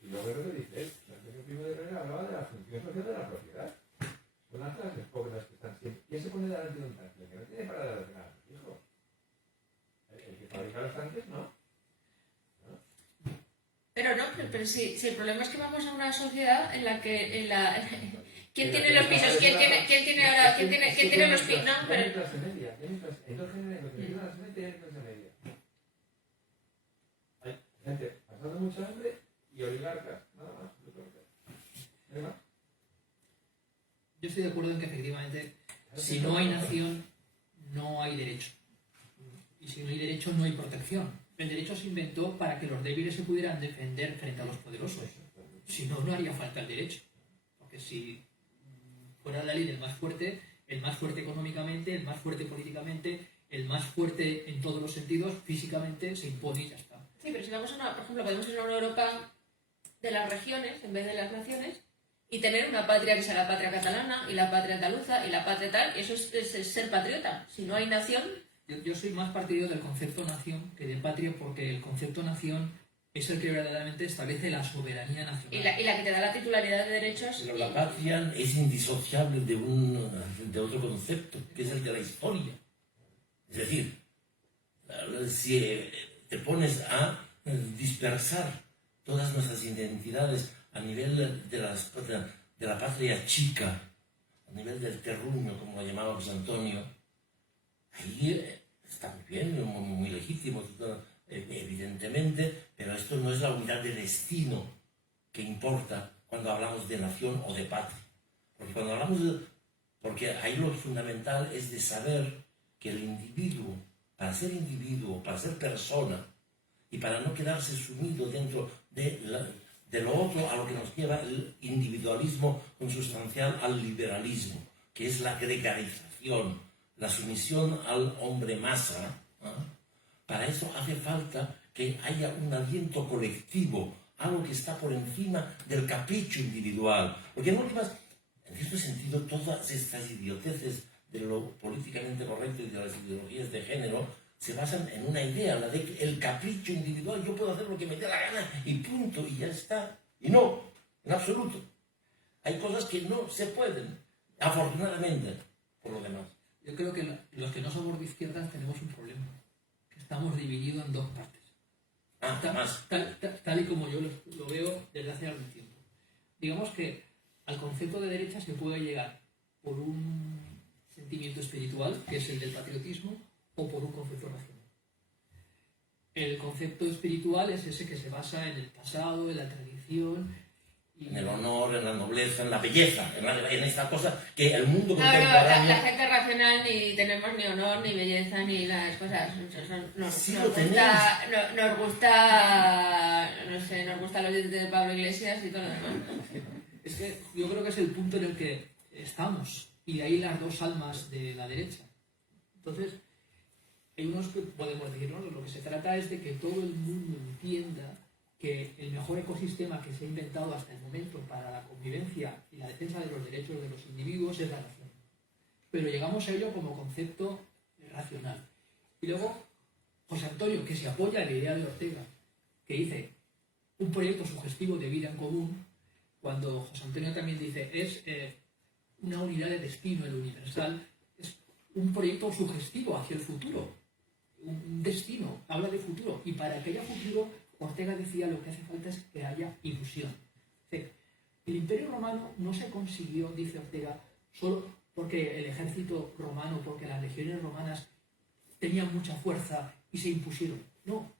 Y luego es lo que dices, Antonio Primo de Herrera hablaba de la función social de la propiedad. Son las clases pobres las que están siempre. ¿Quién se pone delante de un tanque? El que no tiene para dar a sus hijos. El que fabrica los tanques, no. Pero no, pero si el problema es que vamos a una sociedad en la que ¿quién tiene los pisos? ¿Quién tiene los pisos? No, pero Hay clase media, hay dos géneros, hay clase media y hay clase media. Hay gente pasando mucha hambre y oligarcas, nada más. ¿No hay más? Yo estoy de acuerdo en que efectivamente, si no hay nación, no hay derecho. Y si no hay derecho, no hay protección. El derecho se inventó para que los débiles se pudieran defender frente a los poderosos. Si no, no haría falta el derecho. Porque si fuera la ley del más fuerte, el más fuerte económicamente, el más fuerte políticamente, el más fuerte en todos los sentidos, físicamente, se impone y ya está. sí, pero si vamos por ejemplo, podemos ir a una Europa de las regiones en vez de las naciones y tener una patria que sea la patria catalana y la patria andaluza y la patria tal, y eso es ser patriota. Si no hay nación... Yo soy más partidario del concepto nación que de patria, porque el concepto nación es el que verdaderamente establece la soberanía nacional. Y la que te da la titularidad de derechos... Pero la patria es indisociable de otro concepto, que es el de la historia. Es decir, si te pones a dispersar todas nuestras identidades a nivel de la patria chica, a nivel del terruño, como lo llamaba José Antonio, ahí está muy bien, muy legítimo, evidentemente, pero esto no es la unidad de destino que importa cuando hablamos de nación o de patria. Porque ahí lo fundamental es de saber que el individuo, para ser persona, y para no quedarse sumido dentro de lo otro, a lo que nos lleva el individualismo consustancial al liberalismo, que es la gregarización, la sumisión al hombre masa. Para eso hace falta que haya un aliento colectivo, algo que está por encima del capricho individual. Porque en últimas, en cierto sentido, todas estas idioteces de lo políticamente correcto y de las ideologías de género se basan en una idea, la de que el capricho individual, yo puedo hacer lo que me dé la gana y punto, y ya está. Y no, en absoluto. Hay cosas que no se pueden, afortunadamente, por lo demás. Yo creo que los que no somos de izquierdas tenemos un problema, que estamos divididos en dos partes. Tal y como yo lo veo desde hace algún tiempo. Digamos que al concepto de derecha se puede llegar por un sentimiento espiritual, que es el del patriotismo, o por un concepto racional. El concepto espiritual es ese que se basa en el pasado, en la tradición, en el honor, en la nobleza, en la belleza, en esta cosa que el mundo No, contemporáneo... la gente racional ni tenemos ni honor, ni belleza, ni las cosas. Nos gusta, no sé, nos gustan los dientes de Pablo Iglesias y todo lo demás. Es que yo creo que es el punto en el que estamos, y de ahí las dos almas de la derecha. Entonces, hay unos que podemos decir, no, lo que se trata es de que todo el mundo entienda que el mejor ecosistema que se ha inventado hasta el momento para la convivencia y la defensa de los derechos de los individuos es la nación. Pero llegamos a ello como concepto racional. Y luego, José Antonio, que se apoya en la idea de Ortega, que dice un proyecto sugestivo de vida en común, cuando José Antonio también dice es una unidad de destino, el universal, es un proyecto sugestivo hacia el futuro, un destino, habla de futuro, y para que haya futuro, Ortega decía lo que hace falta es que haya ilusión. El Imperio Romano no se consiguió, dice Ortega, solo porque el ejército romano, porque las legiones romanas tenían mucha fuerza y se impusieron. No,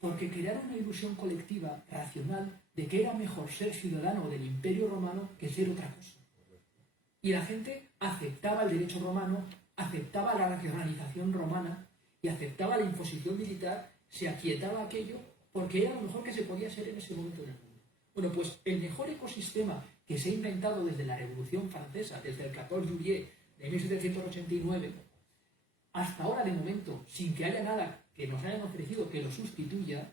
porque crearon una ilusión colectiva, racional, de que era mejor ser ciudadano del Imperio Romano que ser otra cosa. Y la gente aceptaba el derecho romano, aceptaba la racionalización romana y aceptaba la imposición militar, se aquietaba aquello porque era lo mejor que se podía ser en ese momento del mundo. Bueno, pues el mejor ecosistema que se ha inventado desde la Revolución Francesa, desde el 14 Juillet de 1789, hasta ahora de momento, sin que haya nada que nos hayan ofrecido que lo sustituya,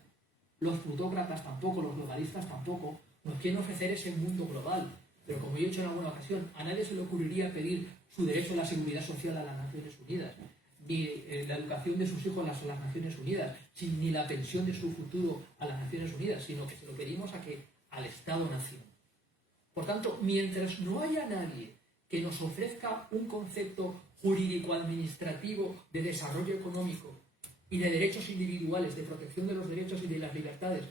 los plutócratas tampoco, los globalistas tampoco, nos quieren ofrecer ese mundo global. Pero como he dicho en alguna ocasión, a nadie se le ocurriría pedir su derecho a la seguridad social a las Naciones Unidas, ni la educación de sus hijos a las Naciones Unidas, ni la pensión de su futuro a las Naciones Unidas, sino que se lo pedimos al Estado-Nación. Por tanto, mientras no haya nadie que nos ofrezca un concepto jurídico-administrativo de desarrollo económico y de derechos individuales, de protección de los derechos y de las libertades,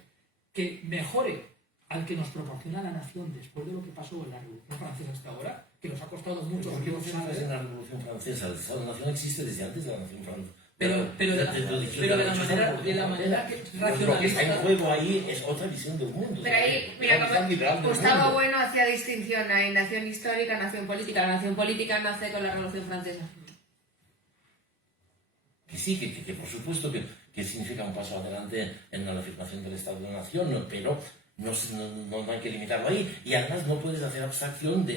que mejore al que nos proporciona la nación después de lo que pasó en la Revolución Francesa hasta ahora, que nos ha costado mucho. ¿Por qué no piensas en la Revolución Francesa? El Estado-Nación existe desde antes de la Nación Francesa. Pero de la manera que racionalista. Lo que está en juego ahí es otra visión del mundo. Pero ahí, mira, Gustavo Bueno hacía distinción en nación histórica, nación política. La nación política nace con la Revolución Francesa. Que sí, que por supuesto que significa un paso adelante en la afirmación del Estado de la Nación, pero no hay que limitarlo ahí. Y además no puedes hacer abstracción de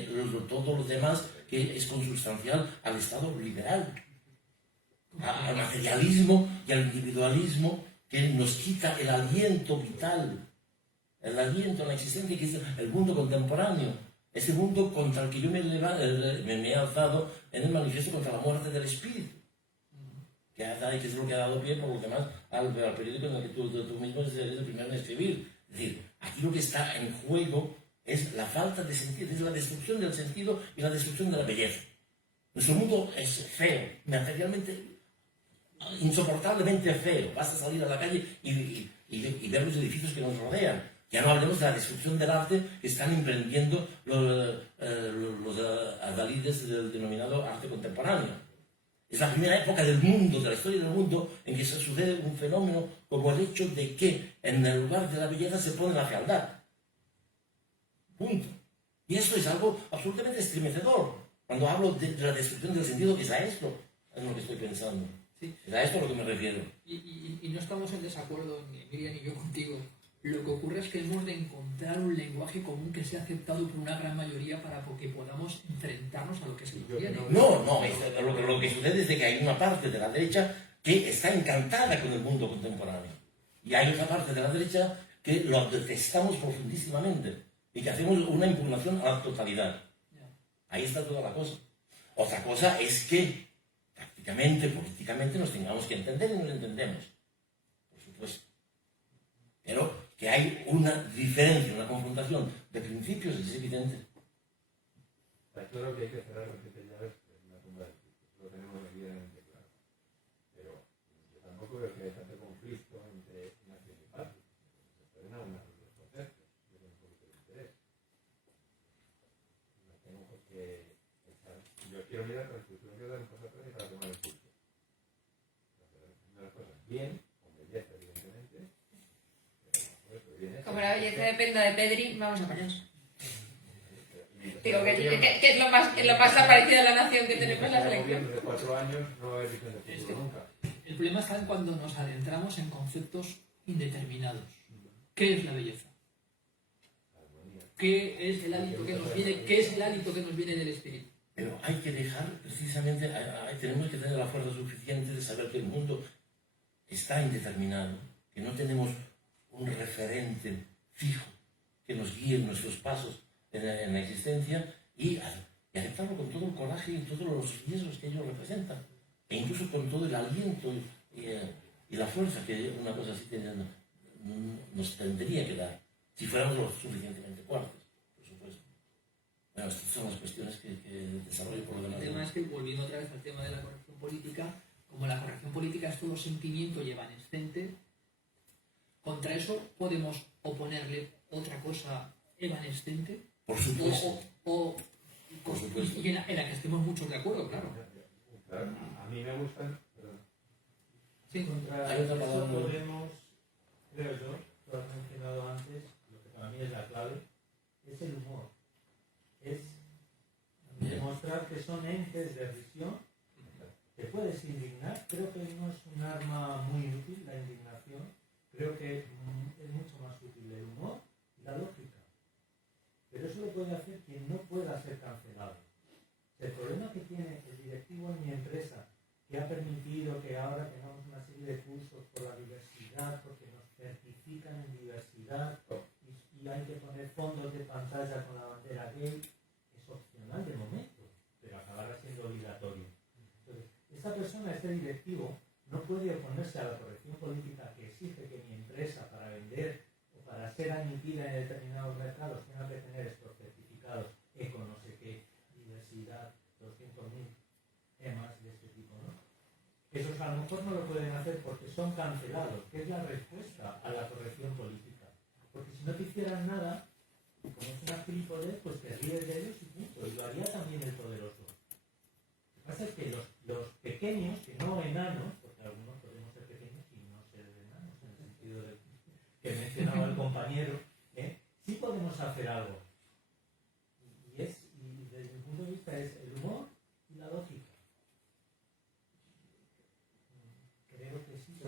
todo lo demás que es consustancial al Estado liberal, al materialismo y al individualismo que nos quita el aliento vital, el aliento en la existencia, que es el mundo contemporáneo, ese mundo contra el que yo me he alzado en el manifiesto contra la muerte del espíritu, que es lo que ha dado pie por lo demás al periódico en el que tú mismo eres el primero en escribir. Es decir, aquí lo que está en juego es la falta de sentido, es la destrucción del sentido y la destrucción de la belleza. Nuestro mundo es feo, materialmente insoportablemente feo. Basta salir a la calle y ver los edificios que nos rodean. Ya no hablemos de la destrucción del arte que están emprendiendo los adalides del denominado arte contemporáneo. Es la primera época del mundo, de la historia del mundo, en que se sucede un fenómeno como el hecho de que en el lugar de la belleza se pone la fealdad. Punto. Y esto es algo absolutamente estremecedor. Cuando hablo de la destrucción del sentido, que es a esto en lo que estoy pensando. Sí. Es a esto a lo que me refiero. Y no estamos en desacuerdo, ni Emilia ni yo contigo. Lo que ocurre es que hemos de encontrar un lenguaje común que sea aceptado por una gran mayoría para que podamos enfrentarnos a lo que se nos viene. Lo que sucede es de que hay una parte de la derecha que está encantada con el mundo contemporáneo. Y hay otra parte de la derecha que lo detestamos profundísimamente y que hacemos una impugnación a la totalidad. Ahí está toda la cosa. Otra cosa es que prácticamente, políticamente, nos tengamos que entender y no lo entendemos. Por supuesto. Pero que hay una diferencia, una confrontación de principios es evidente. Está claro que hay que cerrar las 7 llaves en la tumba del Cristo. Lo tenemos evidentemente claro. Pero yo tampoco veo que haya tanto conflicto entre nación y patria. Se pueden aunar los conceptos. Yo tengo un poquito de interés. No tengo por qué echar. Yo quiero mirar la Constitución, quiero dar un paso atrás y para tomar el pulso. Hacer las cosas bien, con belleza, evidentemente. Como la belleza dependa de Pedri, vamos a poner. Digo, que es lo más parecido a la nación que tenemos en la selección. De 4 años no va a haber visión de futuro nunca. El problema está en cuando nos adentramos en conceptos indeterminados. ¿Qué es la belleza? ¿Qué es el hálito que nos viene? ¿Qué es el hálito que nos viene del espíritu? Pero hay que dejar precisamente, tenemos que tener la fuerza suficiente de saber que el mundo está indeterminado, que no tenemos un referente fijo que nos guíe en nuestros pasos en la existencia y aceptarlo con todo el coraje y todos los riesgos que ellos representan, e incluso con todo el aliento y la fuerza que una cosa así nos tendría que dar, si fuéramos lo suficientemente fuertes, por supuesto. Bueno, estas son las cuestiones que desarrollo por lo demás. El tema es que, volviendo otra vez al tema de la corrección política, como la corrección política es todo sentimiento y evanescente, contra eso podemos oponerle otra cosa evanescente. Por supuesto. Por supuesto. Y en la que estemos muchos de acuerdo, claro. Claro, a mí me gustan. Sí. Contra Hay otra eso palabra. podemos, creo yo, lo has mencionado antes, lo que para mí es la clave, es el humor. Es demostrar que son entes de risión. Te puedes indignar, creo que no es un arma muy útil la indignación, creo que es mucho más útil el humor y la lógica. Pero eso lo puede hacer quien no pueda ser cancelado. El problema que tiene el directivo en mi empresa, que ha permitido que ahora tengamos una serie de cursos por la diversidad, porque nos certifican en diversidad y hay que poner fondos de pantalla con la bandera gay, es opcional de momento, pero acabará siendo obligatorio. Entonces, esa persona, este directivo, no puede oponerse a la corrección política que exige que mi empresa, para vender o para ser admitida en determinados mercados, tenga que tener estos certificados eco, no sé qué, diversidad, 200.000 temas de este tipo, ¿no? Esos a lo mejor no lo pueden hacer porque son cancelados, que es la respuesta a la corrección política. Porque si no te hicieran nada, como es una gilipollez, pues te ríes de ellos y punto. Y lo haría también el poderoso. Lo que pasa es que los pequeños, que no enanos, porque algunos podemos ser pequeños y no ser enanos, en el sentido de que mencionaba el compañero, sí podemos hacer algo. Y desde mi punto de vista es el humor y la lógica. Creo que sí,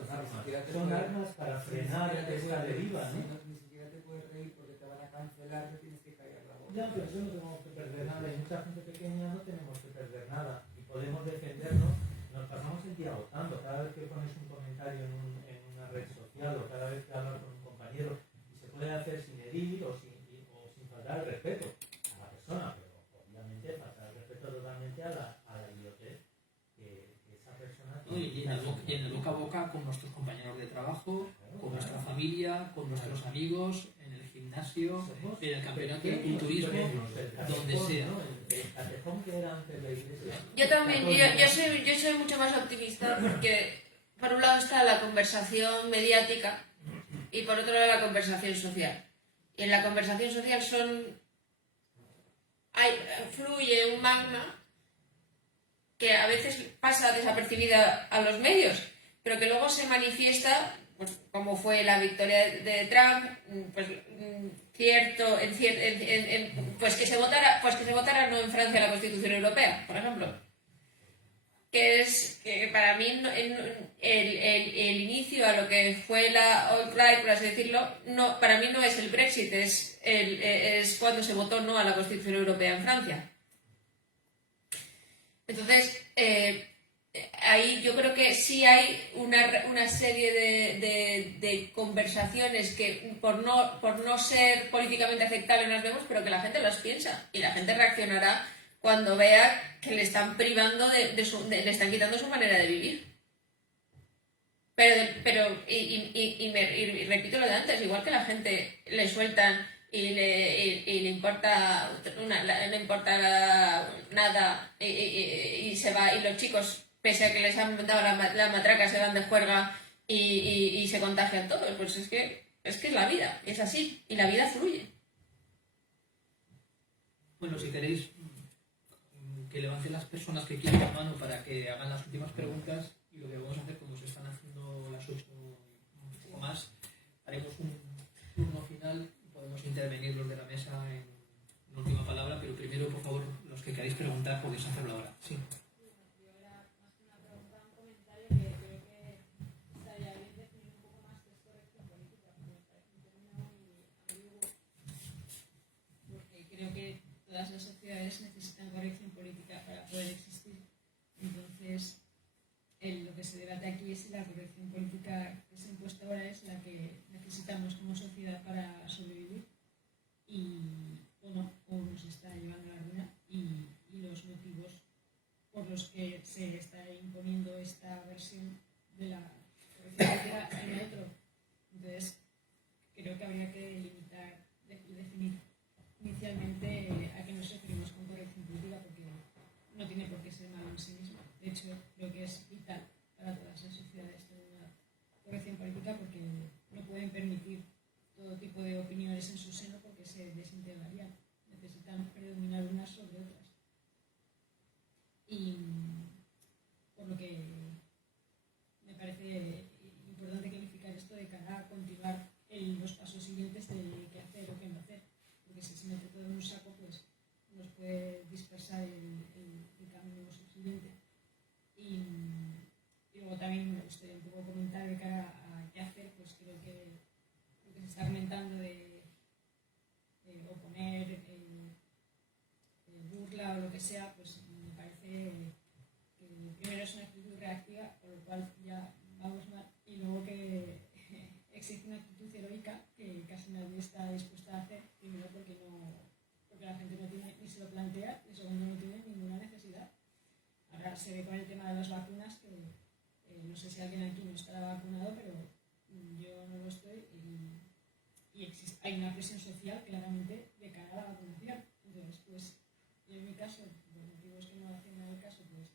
son armas para frenar esta deriva, ¿no? Ni siquiera te puedes reír porque te van a cancelar, te tienes que callar la boca. Ya, pero eso no tenemos que perder nada, y mucha gente pequeña no tenemos que perder nada, y podemos defendernos. Nos pasamos el día votando, cada vez que pones un comentario en una red social o cada vez que hablas con un compañero, y se puede hacer sin herir o sin faltar el respeto a la persona, pero obviamente faltar el respeto totalmente a la idiotez que esa persona ¿No? Y en el boca a boca con nuestros compañeros de trabajo, con nuestra familia, con nuestros amigos, en el gimnasio, en el campeonato de culturismo, donde sea. El catejón que era antes la iglesia. Yo también, yo soy mucho más optimista porque por un lado está la conversación mediática y por otro lado la conversación social. Y en la conversación social fluye un magma que a veces pasa desapercibida a los medios, pero que luego se manifiesta, pues, como fue la victoria de Trump, pues pues que se votara no en Francia la Constitución Europea, por ejemplo, que es que para mí el inicio a lo que fue la alt-right, por así decirlo, no, para mí no es el Brexit, es cuando se votó no a la Constitución Europea en Francia. Entonces, ahí yo creo que sí hay una serie de conversaciones que por no ser políticamente aceptables las vemos, pero que la gente las piensa y la gente reaccionará cuando vea que le están privando le están quitando su manera de vivir. Pero repito lo de antes, igual que la gente le sueltan y le importa no importa nada y se va, y los chicos, pese a que les han dado la matraca, se van de juerga y se contagian todos, pues es que es la vida, es así, y la vida fluye. Bueno, si queréis que levanten las personas que quieran la mano para que hagan las últimas preguntas, y lo que vamos a hacer, como se están haciendo las 8 un poco más, haremos un turno final. Podemos intervenir los de la mesa en una última palabra, pero primero, por favor, los que queráis preguntar, podéis hacerlo ahora. Sí. Yo era más que una pregunta, un comentario que creo que estaría bien definir un poco más qué es corrección política, porque me parece un término muy ambiguo, porque creo que todas las sociedades necesitan corrección política para poder existir. Entonces, lo que se debate aquí es si la corrección política que se ha impuesto ahora es la que necesitamos como sociedad para sobrevivir o no, o nos está llevando a la ruina, y los motivos por los que se está imponiendo esta versión de la corrección política en otro. Entonces, creo que habría que definir inicialmente a qué nos referimos con corrección política, porque no tiene por qué ser malo en sí mismo. De hecho, creo que es vital para todas las sociedades tener una corrección política, porque no pueden permitir todo tipo de opiniones en su seno porque se desintegrarían. Necesitan predominar unas sobre otras. Y por lo que me parece importante clarificar esto de cara a continuar en los pasos siguientes de qué hacer o qué no hacer, porque si se mete todo en un saco, pues nos puede dispersar el camino subsiguiente. Y luego también me gustaría un poco comentar de cara a qué hacer, pues creo que lo que se está comentando de oponer burla o lo que sea, pues me parece que primero es una actitud reactiva, por lo cual ya vamos mal, y luego que exige una actitud heroica que casi nadie está dispuesta a hacer, primero porque la gente no tiene ni se lo plantea, y segundo no tiene ninguna necesidad. Ahora se ve con el tema de las vacunas que no sé si alguien aquí no estará vacunado, pero yo no lo estoy, y hay una presión social claramente de cara a la vacunación. Entonces, pues yo en mi caso, por motivos que no hacen nada el caso, pues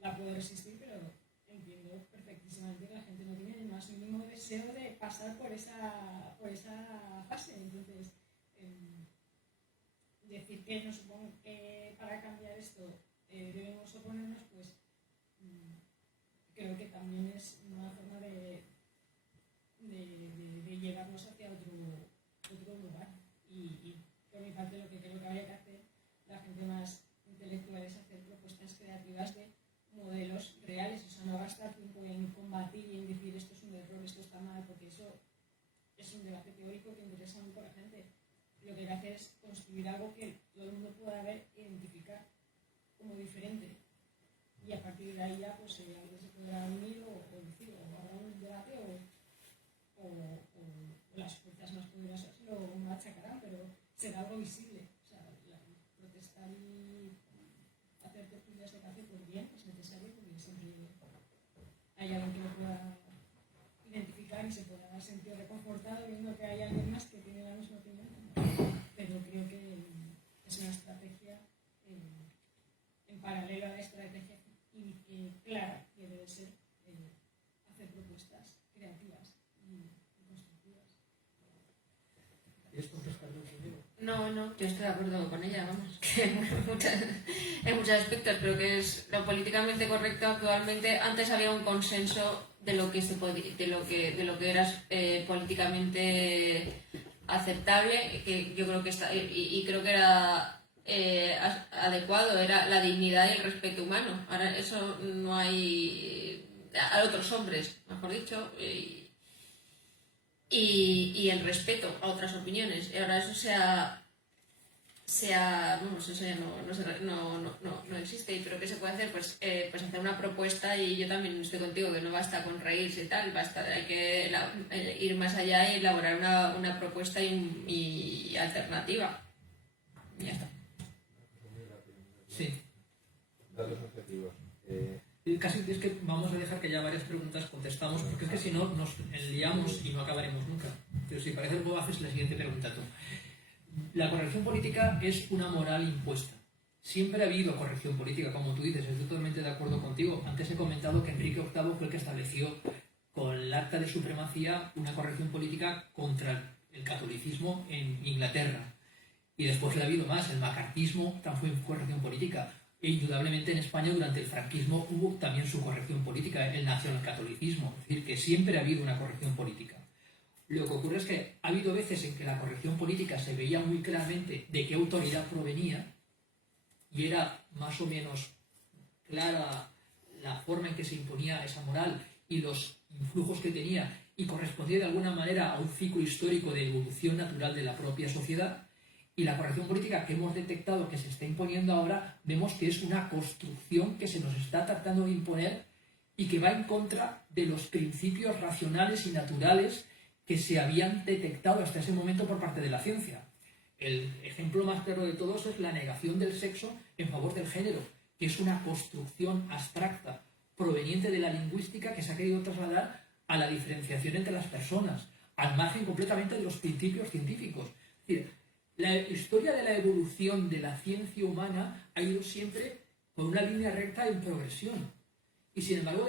la puedo resistir, pero entiendo perfectísimamente que la gente no tiene el más mínimo deseo de pasar por esa fase. Entonces, decir que no supongo que para cambiar esto debemos oponernos, pues creo que también es una forma de llevarnos hacia otro lugar. Y por mi parte, lo que creo que habría que hacer la gente más intelectual es hacer propuestas creativas de modelos reales. O sea, no gastar tiempo en combatir y en decir esto es un error, esto está mal, porque eso es un debate teórico que interesa muy poca gente. Lo que hay que hacer es construir algo que todo el mundo pueda ver e identificar como diferente. Y a partir de ahí ya pues alguien se podrá unir o decir, o habrá un debate o las fuerzas más poderosas lo machacarán, pero será algo visible. O sea, protestar y hacer tertulias de café por bien es necesario, porque siempre hay alguien que lo pueda identificar y se pueda sentir reconfortado viendo que hay alguien más que tiene la misma opinión. Pero creo que es una estrategia en paralelo a la estrategia clara que debe ser hacer propuestas creativas y constructivas. ¿Quieres contestar lo primero? No, yo estoy de acuerdo con ella, vamos, que en muchos aspectos creo que es lo políticamente correcto actualmente. Antes había un consenso de lo que era políticamente aceptable, que yo creo que está, y creo que era adecuado, era la dignidad y el respeto humano. Ahora eso no hay a otros hombres, mejor dicho, y el respeto a otras opiniones. Y ahora eso vamos, eso ya no existe. Y pero ¿qué se puede hacer? Pues hacer una propuesta, y yo también estoy contigo, que no basta con reírse y tal, hay que ir más allá y elaborar una propuesta y alternativa. Y ya está. Sí. Datos objetivos. Casi es que vamos a dejar que ya varias preguntas contestamos, porque es que si no nos liamos y no acabaremos nunca. Pero si parece algo, haces la siguiente pregunta tú. La corrección política es una moral impuesta. Siempre ha habido corrección política, como tú dices, estoy totalmente de acuerdo contigo. Antes he comentado que Enrique VIII fue el que estableció con el acta de supremacía una corrección política contra el catolicismo en Inglaterra. Y después le ha habido más, el macartismo también fue corrección política. E indudablemente en España durante el franquismo hubo también su corrección política, el nacionalcatolicismo. Es decir, que siempre ha habido una corrección política. Lo que ocurre es que ha habido veces en que la corrección política se veía muy claramente de qué autoridad provenía y era más o menos clara la forma en que se imponía esa moral y los influjos que tenía, y correspondía de alguna manera a un ciclo histórico de evolución natural de la propia sociedad. Y la corrección política que hemos detectado que se está imponiendo ahora, vemos que es una construcción que se nos está tratando de imponer y que va en contra de los principios racionales y naturales que se habían detectado hasta ese momento por parte de la ciencia. El ejemplo más claro de todos es la negación del sexo en favor del género, que es una construcción abstracta proveniente de la lingüística que se ha querido trasladar a la diferenciación entre las personas, al margen completamente de los principios científicos. Es decir, la historia de la evolución de la ciencia humana ha ido siempre por una línea recta en progresión. Y sin embargo,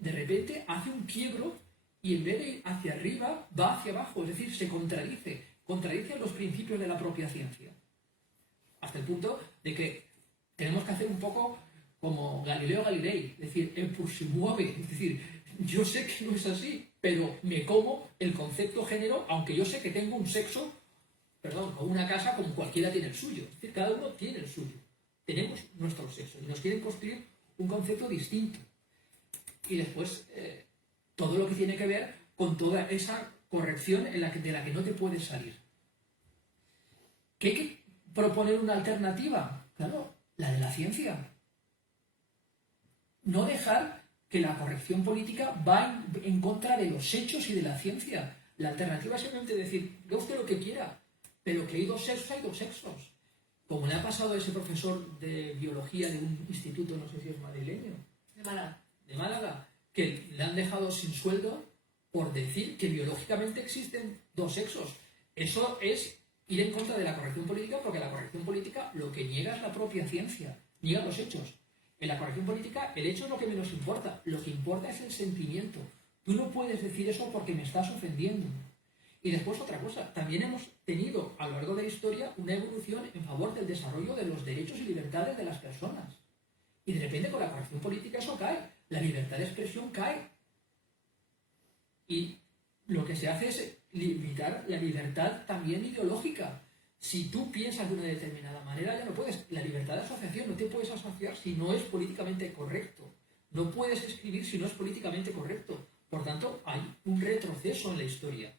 de repente hace un quiebro y en vez de ir hacia arriba, va hacia abajo. Es decir, se contradice los principios de la propia ciencia. Hasta el punto de que tenemos que hacer un poco como Galileo Galilei, es decir, el por se mueve. Es decir, yo sé que no es así, pero me como el concepto género, aunque yo sé que tengo un sexo, o una casa como cualquiera tiene el suyo. Es decir, cada uno tiene el suyo. Tenemos nuestro sexo y nos quieren construir un concepto distinto. Y después, todo lo que tiene que ver con toda esa corrección de la que no te puedes salir. ¿Qué hay que proponer una alternativa? Claro, la de la ciencia. No dejar que la corrección política va en contra de los hechos y de la ciencia. La alternativa es simplemente decir, diga usted lo que quiera, pero que hay dos sexos, hay dos sexos. Como le ha pasado a ese profesor de biología de un instituto, no sé si es madrileño, de Málaga, que le han dejado sin sueldo por decir que biológicamente existen dos sexos. Eso es ir en contra de la corrección política, porque la corrección política lo que niega es la propia ciencia, niega los hechos. En la corrección política el hecho es lo que menos importa, lo que importa es el sentimiento. Tú no puedes decir eso porque me estás ofendiendo. Y después otra cosa, también hemos tenido a lo largo de la historia una evolución en favor del desarrollo de los derechos y libertades de las personas. Y de repente con la corrección política eso cae, la libertad de expresión cae. Y lo que se hace es limitar la libertad también ideológica. Si tú piensas de una determinada manera, ya no puedes. La libertad de asociación, no te puedes asociar si no es políticamente correcto. No puedes escribir si no es políticamente correcto. Por tanto, hay un retroceso en la historia.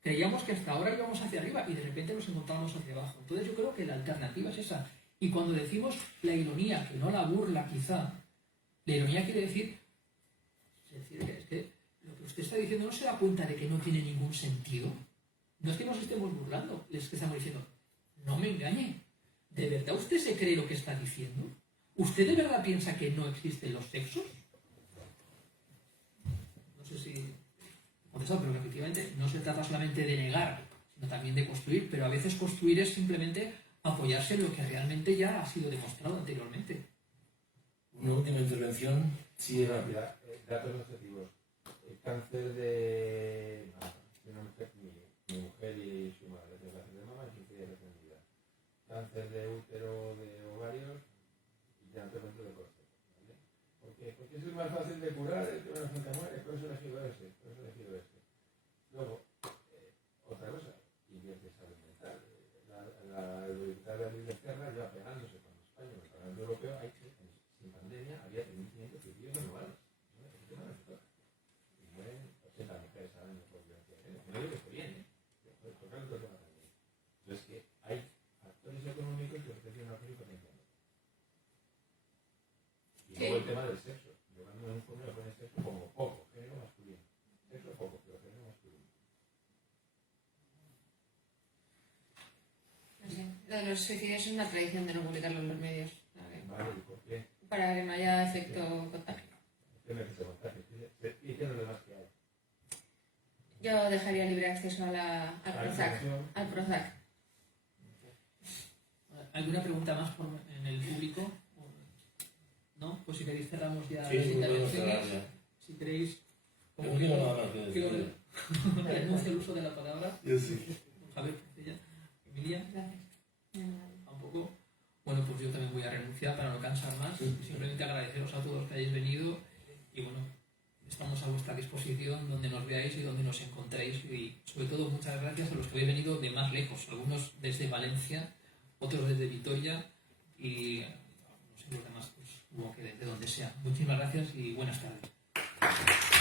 Creíamos que hasta ahora íbamos hacia arriba y de repente nos encontramos hacia abajo. Entonces yo creo que la alternativa es esa. Y cuando decimos la ironía, que no la burla quizá, la ironía quiere decir es que lo que usted está diciendo no se da cuenta de que no tiene ningún sentido. No es que nos estemos burlando, es que estamos diciendo, no me engañe. ¿De verdad usted se cree lo que está diciendo? ¿Usted de verdad piensa que no existen los sexos? No sé si... pero efectivamente no se trata solamente de negar, sino también de construir, pero a veces construir es simplemente apoyarse en lo que realmente ya ha sido demostrado anteriormente. Una última intervención, sí, rápida. Datos objetivos. El cáncer de una mujer, mi mujer y su madre, de cáncer de mama, 15 días de vida. Cáncer de útero, de ovarios y tratamiento de próstata. ¿Vale? ¿Por qué? Porque eso es más fácil de curar, el que una gente muere, por eso he elegido ese, Luego, otra cosa, invierte salud mental. La libertad de la izquierda lleva pegándose con España, en el Parlamento Europeo, sin pandemia, había 1.500 suicidios anuales. Y mueren 80 mujeres al año por violencia de género. No digo que esté bien, tocar otro tema también. Entonces, que hay factores económicos que ofrecen una cosa potencialmente. Y luego el tema del sexo. Llevando un informe con el sexo como poco, género masculino. Sexo poco, pero género masculino. Lo de los suicidios es una tradición de no publicarlo en los medios. Vale, ¿y por qué? Para que no haya efecto contagio. ¿Qué me dice contagio? ¿Y qué es lo demás que hay? Yo dejaría libre acceso al Prozac. ¿Alguna pregunta más en el público? ¿No? Pues si queréis cerramos ya Sí, las sí, intervenciones. Si queréis... Yo no quiero nada más que decir. Renuncio el uso de la palabra. Yo sí. Javier, Emilia. Gracias. Tampoco. Bueno, pues yo también voy a renunciar para no cansar más. Simplemente agradeceros a todos que hayáis venido y bueno, estamos a vuestra disposición donde nos veáis y donde nos encontréis y sobre todo muchas gracias a los que habéis venido de más lejos, algunos desde Valencia, otros desde Vitoria y no sé los demás, pues supongo que desde donde sea. Muchísimas gracias y buenas tardes.